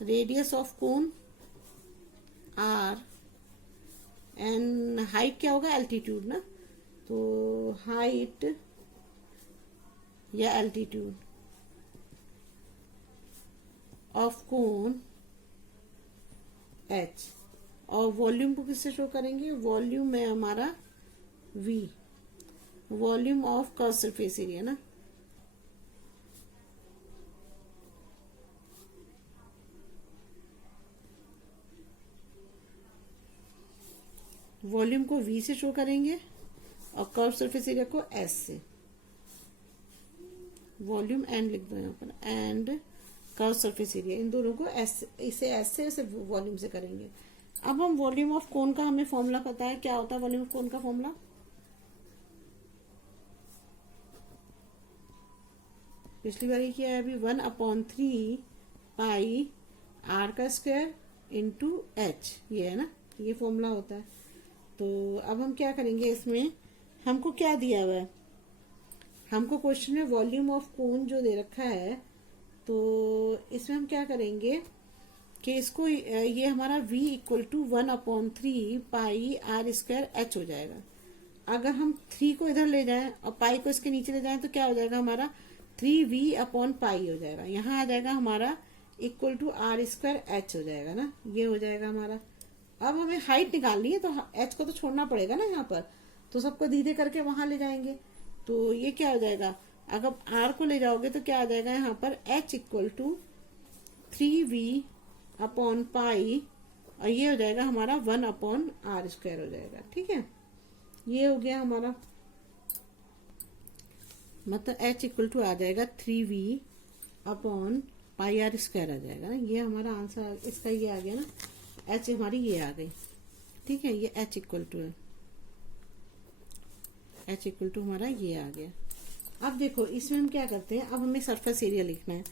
radius of cone r and height क्या होगा, एल्टीट्यूड ना, तो हाइट या एल्टीट्यूड ऑफ कोन h, और वॉल्यूम को किससे शो करेंगे, वॉल्यूम है हमारा v, volume of curve surface area ना, वॉल्यूम को v से शो करेंगे और कर्व सरफेस एरिया को s से, वॉल्यूम एंड लिख दो यहाँ पर, एंड कर्व सरफेस एरिया, इन दोनों को s, इसे s से इसे वॉल्यूम से करेंगे। अब हम वॉल्यूम ऑफ कोन का, हमें फॉर्मूला पता है, क्या होता है वॉल्यूम ऑफ कोन का फॉर्मूला, पिछली बार किया है अभी, 1/3 पाई r का स्क्वायर इंटू h, ये है ना, ये फॉर्मूला होता है। तो अब हम क्या करेंगे, इसमें हमको क्या दिया हुआ है, हमको क्वेश्चन में वॉल्यूम ऑफ कोन जो दे रखा है, तो इसमें हम क्या करेंगे कि इसको, ये हमारा v equal to 1/3 pi r square h हो जाएगा। अगर हम 3 को इधर ले जाएं और पाई को इसके नीचे ले जाएं तो क्या हो जाएगा, हमारा 3v/पाई हो जाएगा, यहाँ आ जाएगा हमारा equal to r square h हो जाएगा ना, ये हो जाएगा हमारा। अब हमें हाइट निकालनी है तो h को तो छोड़ना पड़ेगा ना यहाँ पर, तो सबको धीरे करके वहां ले जाएंगे, तो ये क्या हो जाएगा, अगर r को ले जाओगे तो क्या आ जाएगा यहाँ पर, h इक्वल टू 3v/पाई, और ये हो जाएगा हमारा 1/r स्क्वायर हो जाएगा, ठीक है। ये हो गया हमारा, मतलब h इक्वल टू आ जाएगा 3v/पाई r स्क्वायर आ जाएगा ना, ये हमारा आंसर इसका ये आ गया ना, h हमारी ये आ गई, ठीक है, ये h इक्वल टू है, h इक्वल टू हमारा ये आ गया। अब देखो इसमें हम क्या करते हैं, अब हमें सरफेस एरिया लिखना है,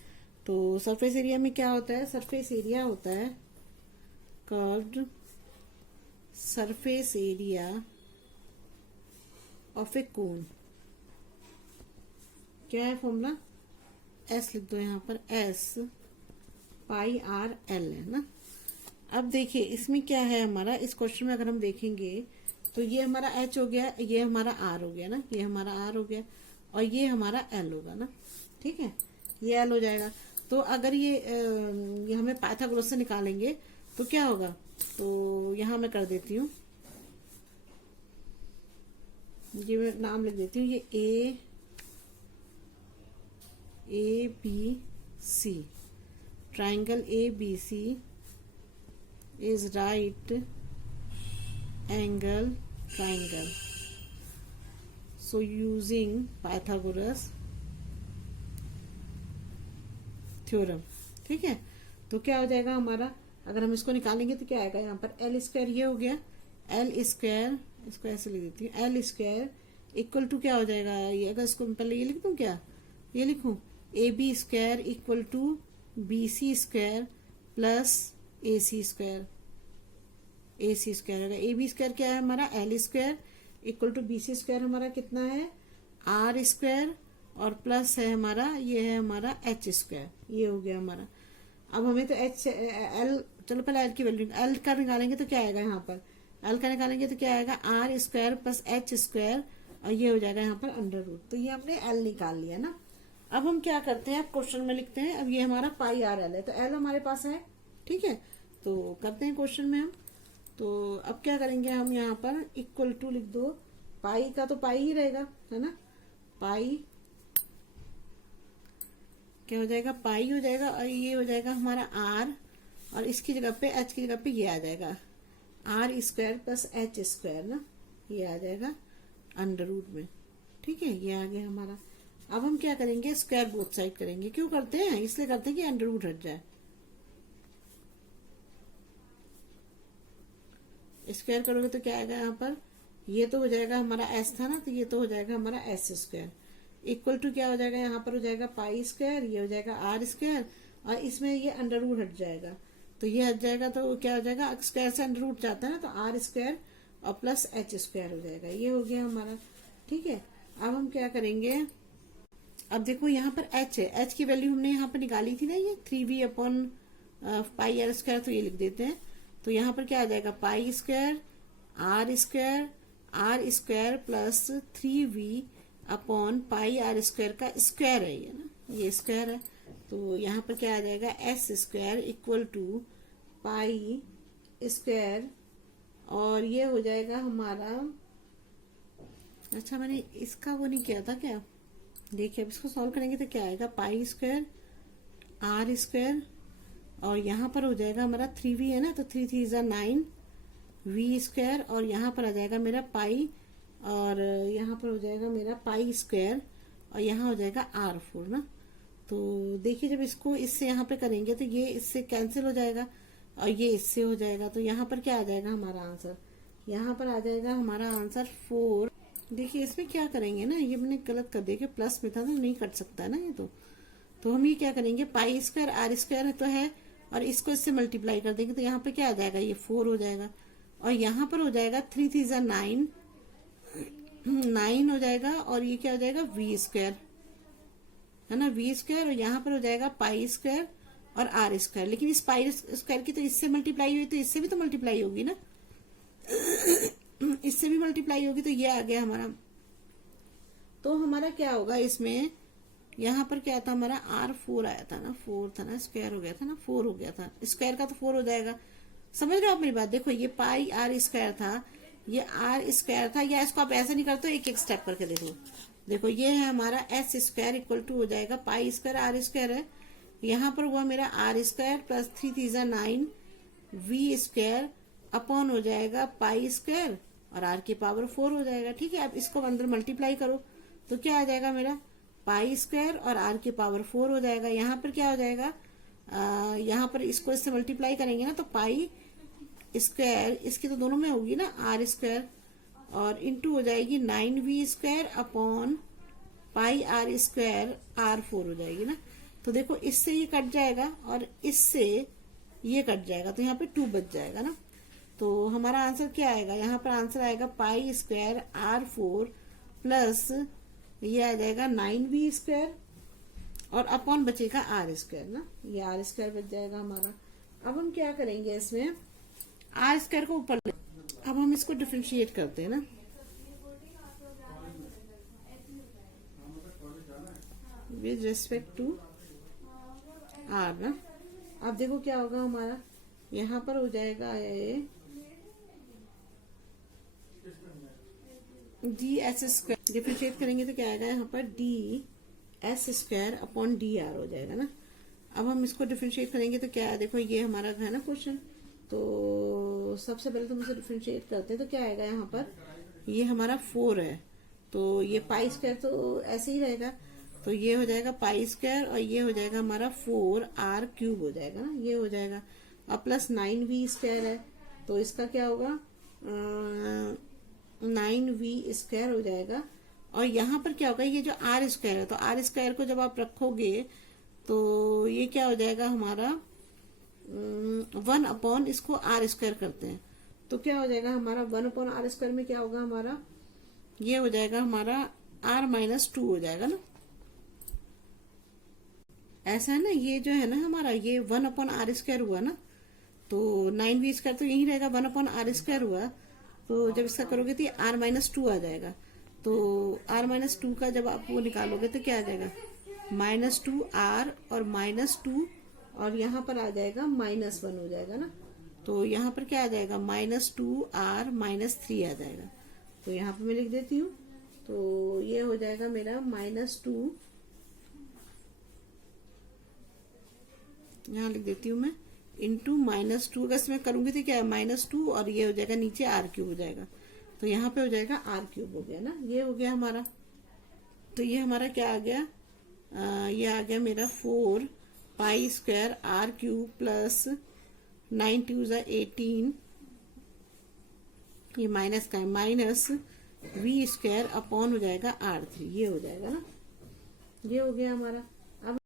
तो सरफेस एरिया में क्या होता है, सरफेस एरिया होता है कर्व्ड सरफेस एरिया ऑफ ए कोन, क्या है फॉर्मूला, s लिख दो यहाँ पर, s पाई r l है ना। अब देखिए इसमें क्या है हमारा, इस क्वेश्चन में अगर हम देखेंगे तो ये हमारा h हो गया, ये हमारा r हो गया ना, ये हमारा r हो गया, और ये हमारा l होगा ना, ठीक है, ये l हो जाएगा। तो अगर ये हमें पाइथागोरस से निकालेंगे तो क्या होगा, तो यहाँ मैं कर देती हूँ, ये मैं नाम लिख देती हूँ, ये A B C, triangle A B C is right angle triangle, so using Pythagoras theorem, ठीक है। तो क्या हो जाएगा हमारा, अगर हम इसको निकालेंगे तो क्या आएगा यहाँ पर, एल स्क्वायर, ये हो गया एल स्क्वायर, इसको ऐसे लिख देती हूँ, एल स्क्वायर इक्वल टू क्या हो जाएगा, ये अगर इसको पहले ये लिख दूँ, क्या ये लिखूँ, A B square equal to B C square plus A C square, A C square होगा, ए बी स्क्वायर क्या है हमारा, L square equal to B C square हमारा कितना है, आर स्क्वायर, और प्लस है हमारा, ये है हमारा एच स्क्वायर, ये हो गया हमारा। अब हमें तो एच एल, चलो पहले एल की वैल्यू, एल का निकालेंगे तो क्या आएगा यहाँ पर, एल का निकालेंगे तो क्या आएगा, r square plus h square, और ये हो जाएगा यहाँ पर √, तो ये हमने एल निकाल लिया ना। अब हम क्या करते हैं, अब क्वेश्चन में लिखते हैं, अब ये हमारा पाई आर एल है, तो एल हमारे पास है, ठीक है, तो करते हैं क्वेश्चन में हम, तो अब क्या करेंगे हम यहाँ पर इक्वल टू लिख दो, पाई का तो पाई ही रहेगा, है ना, पाई क्या हो जाएगा, पाई हो जाएगा, और ये हो जाएगा हमारा आर, और इसकी जगह पे एच की जगह पे ये आ जाएगा r square plus h square ना, ये आ जाएगा अंडर रूट में। ठीक है, ये आ गया हमारा। अब हम क्या करेंगे, स्क्वायर बोथ साइड करेंगे। क्यों करते हैं, इसलिए करते हैं कि अंडर रूट हट जाए। स्क्वायर करोगे तो क्या आएगा यहाँ पर, ये तो हो जाएगा हमारा एस था ना, तो ये तो हो जाएगा हमारा एस स्क्वायर इक्वल टू क्या हो जाएगा, यहाँ पर हो जाएगा पाई स्क्वायर, ये हो जाएगा आर स्क्वायर, और इसमें ये अंडर रूट हट जाएगा, तो ये हट जाएगा, तो क्या हो जाएगा, स्क्वायर से अंडर रूट जाता है ना, तो आर स्क्वायर और प्लस एच स्क्वायर हो जाएगा। ये हो गया हमारा। ठीक है, अब हम क्या करेंगे, अब देखो यहाँ पर एच है, एच की वैल्यू हमने यहाँ पर निकाली थी ना, ये 3v upon pi r square, तो ये लिख देते हैं। तो यहाँ पर क्या आ जाएगा, pi square r square plus 3v upon pi r square का स्क्वायर है ये ना, ये स्क्वायर है, तो यहाँ पर क्या आ जाएगा, S square equal to pi square, और ये हो जाएगा हमारा, अच्छा मैंने इसका वो नहीं किया था क्या, देखिए अब इसको सॉल्व करेंगे तो क्या आएगा, पाई स्क्वायर आर स्क्वायर, और यहाँ पर हो जाएगा हमारा 3v है ना, तो 3 3 = 9 v स्क्वायर, और यहाँ पर आ जाएगा मेरा पाई, और यहाँ पर हो जाएगा मेरा पाई स्क्वायर, और यहाँ हो जाएगा r4 ना। तो देखिए जब इसको इससे यहाँ पे करेंगे तो ये इससे कैंसिल हो जाएगा, और ये इससे हो जाएगा, तो यहाँ पर क्या आ जाएगा हमारा आंसर, यहाँ पर आ जाएगा हमारा आंसर 4। देखिए इसमें क्या करेंगे ना, ये मैंने गलत कर दिया कि प्लस में था तो नहीं कट सकता है ना ये, तो हम ये क्या करेंगे, पाई स्क्वायर आर स्क्वायर तो है, और इसको इससे मल्टीप्लाई कर देंगे, तो यहाँ पे क्या आ जाएगा, ये 4 हो जाएगा, और यहाँ पर हो जाएगा 3 3 = 9 हो जाएगा, और ये क्या हो जाएगा, वी स्क्वायर है ना, वी स्क्वायर, और यहाँ पर हो जाएगा पाई स्क्वायर और आर स्क्वायर, लेकिन इस पाई स्क्वायर की तो इससे मल्टीप्लाई हुई, तो इससे भी तो मल्टीप्लाई होगी ना, इससे भी मल्टीप्लाई होगी, तो ये आ गया हमारा। तो हमारा क्या होगा इसमें, यहाँ पर क्या था हमारा, r4 आया था ना, 4 था ना, स्क्वायर हो गया था ना, 4 हो गया था, स्क्वायर का तो 4 हो जाएगा। समझ रहे हो आप मेरी बात, देखो ये पाई आर स्क्वायर था, ये आर स्क्वायर था, या इसको आप ऐसा नहीं करते, एक एक स्टेप करके देखो ये है हमारा एस स्क्वायर इक्वल टू हो जाएगा पाई स्क्वायर आर स्क्वायर है, यहाँ पर हुआ मेरा r square plus 3 3 = 9 V square upon हो जाएगा पाई स्क्वायर, और आर की पावर 4 हो जाएगा। ठीक है, अब इसको अंदर मल्टीप्लाई करो तो क्या आ जाएगा मेरा, पाई स्क्वायर और आर की पावर 4 हो जाएगा। यहाँ पर क्या हो जाएगा, यहाँ पर इसको इससे मल्टीप्लाई करेंगे ना, तो पाई स्क्वायर इसकी तो दोनों में होगी ना, आर स्क्वायर, और इंटू हो जाएगी 9v square upon pi r square r4 हो जाएगी ना। तो देखो इससे ये कट जाएगा और इससे ये कट जाएगा, तो यहाँ पे 2 बच जाएगा ना। तो हमारा आंसर क्या आएगा, यहाँ पर आंसर आएगा पाई स्क्वायर r4 प्लस ये आ जाएगा 9v स्क्वायर, और अपॉन बचेगा आर स्क्वायर ना, ये आर स्क्वायर बच जाएगा हमारा। अब हम क्या करेंगे, इसमें आर स्क्वायर को ऊपर, अब हम इसको डिफरेंशिएट करते हैं ना, विद रिस्पेक्ट टू आर ना। अब देखो क्या होगा हमारा, यहाँ पर हो जाएगा ये डी एस स्क्वायर, डिफरेंशिएट करेंगे तो क्या आएगा, यहाँ पर D S square upon D R हो जाएगा ना। अब हम इसको डिफरेंशिएट करेंगे तो क्या है, देखो ये हमारा है ना क्वेश्चन, तो सबसे पहले तो हम इसे डिफरेंशिएट करते हैं, तो क्या आएगा यहाँ पर, ये हमारा 4 है, तो ये पाई स्क्वायर तो ऐसे ही रहेगा, तो ये हो जाएगा पाई स्क्वायर, और ये हो जाएगा हमारा 4r³ हो जाएगा ना, ये हो जाएगा, और प्लस 9v स्क्वायर है, तो इसका क्या होगा 9v स्क्वायर हो जाएगा। और यहाँ पर क्या होगा, ये जो आर स्क्वायर है, तो आर स्क्वायर को जब आप रखोगे तो ये क्या हो जाएगा हमारा 1 अपॉन इसको आर स्क्वायर करते हैं, तो क्या हो जाएगा हमारा 1 अपॉन आर स्क्वायर में क्या होगा हमारा, ये हो जाएगा हमारा r-2 हो जाएगा ना, ऐसा है ना। ये जो है ना हमारा, ये 1 अपॉन आर स्क्वायर हुआ ना, तो 9v स्क्वायर तो यही रहेगा, 1 अपॉन आर स्क्वायर हुआ, तो जब इसका करोगे तो ये r-2 आ जाएगा, तो r-2 का जब आप वो निकालोगे तो क्या आ जाएगा, -2r और -2, और यहाँ पर आ जाएगा -1 हो जाएगा ना। तो यहाँ पर क्या आ जाएगा, -2r-3 आ जाएगा। तो यहाँ पर मैं लिख देती हूँ, तो ये हो जाएगा मेरा -2, यहाँ लिख देती हूँ मैं, इंटू -2। अगर इसमें करूंगी तो क्या है, -2 और ये हो जाएगा नीचे r³ हो जाएगा। तो यहाँ पे हो जाएगा r³ हो गया ना, ये हो गया हमारा। तो ये हमारा क्या आ गया, ये आ गया मेरा 4π² r³ प्लस 9 2 18, ये माइनस का है, -v² अपॉन हो जाएगा r3, ये हो जाएगा ना, ये हो गया हमारा।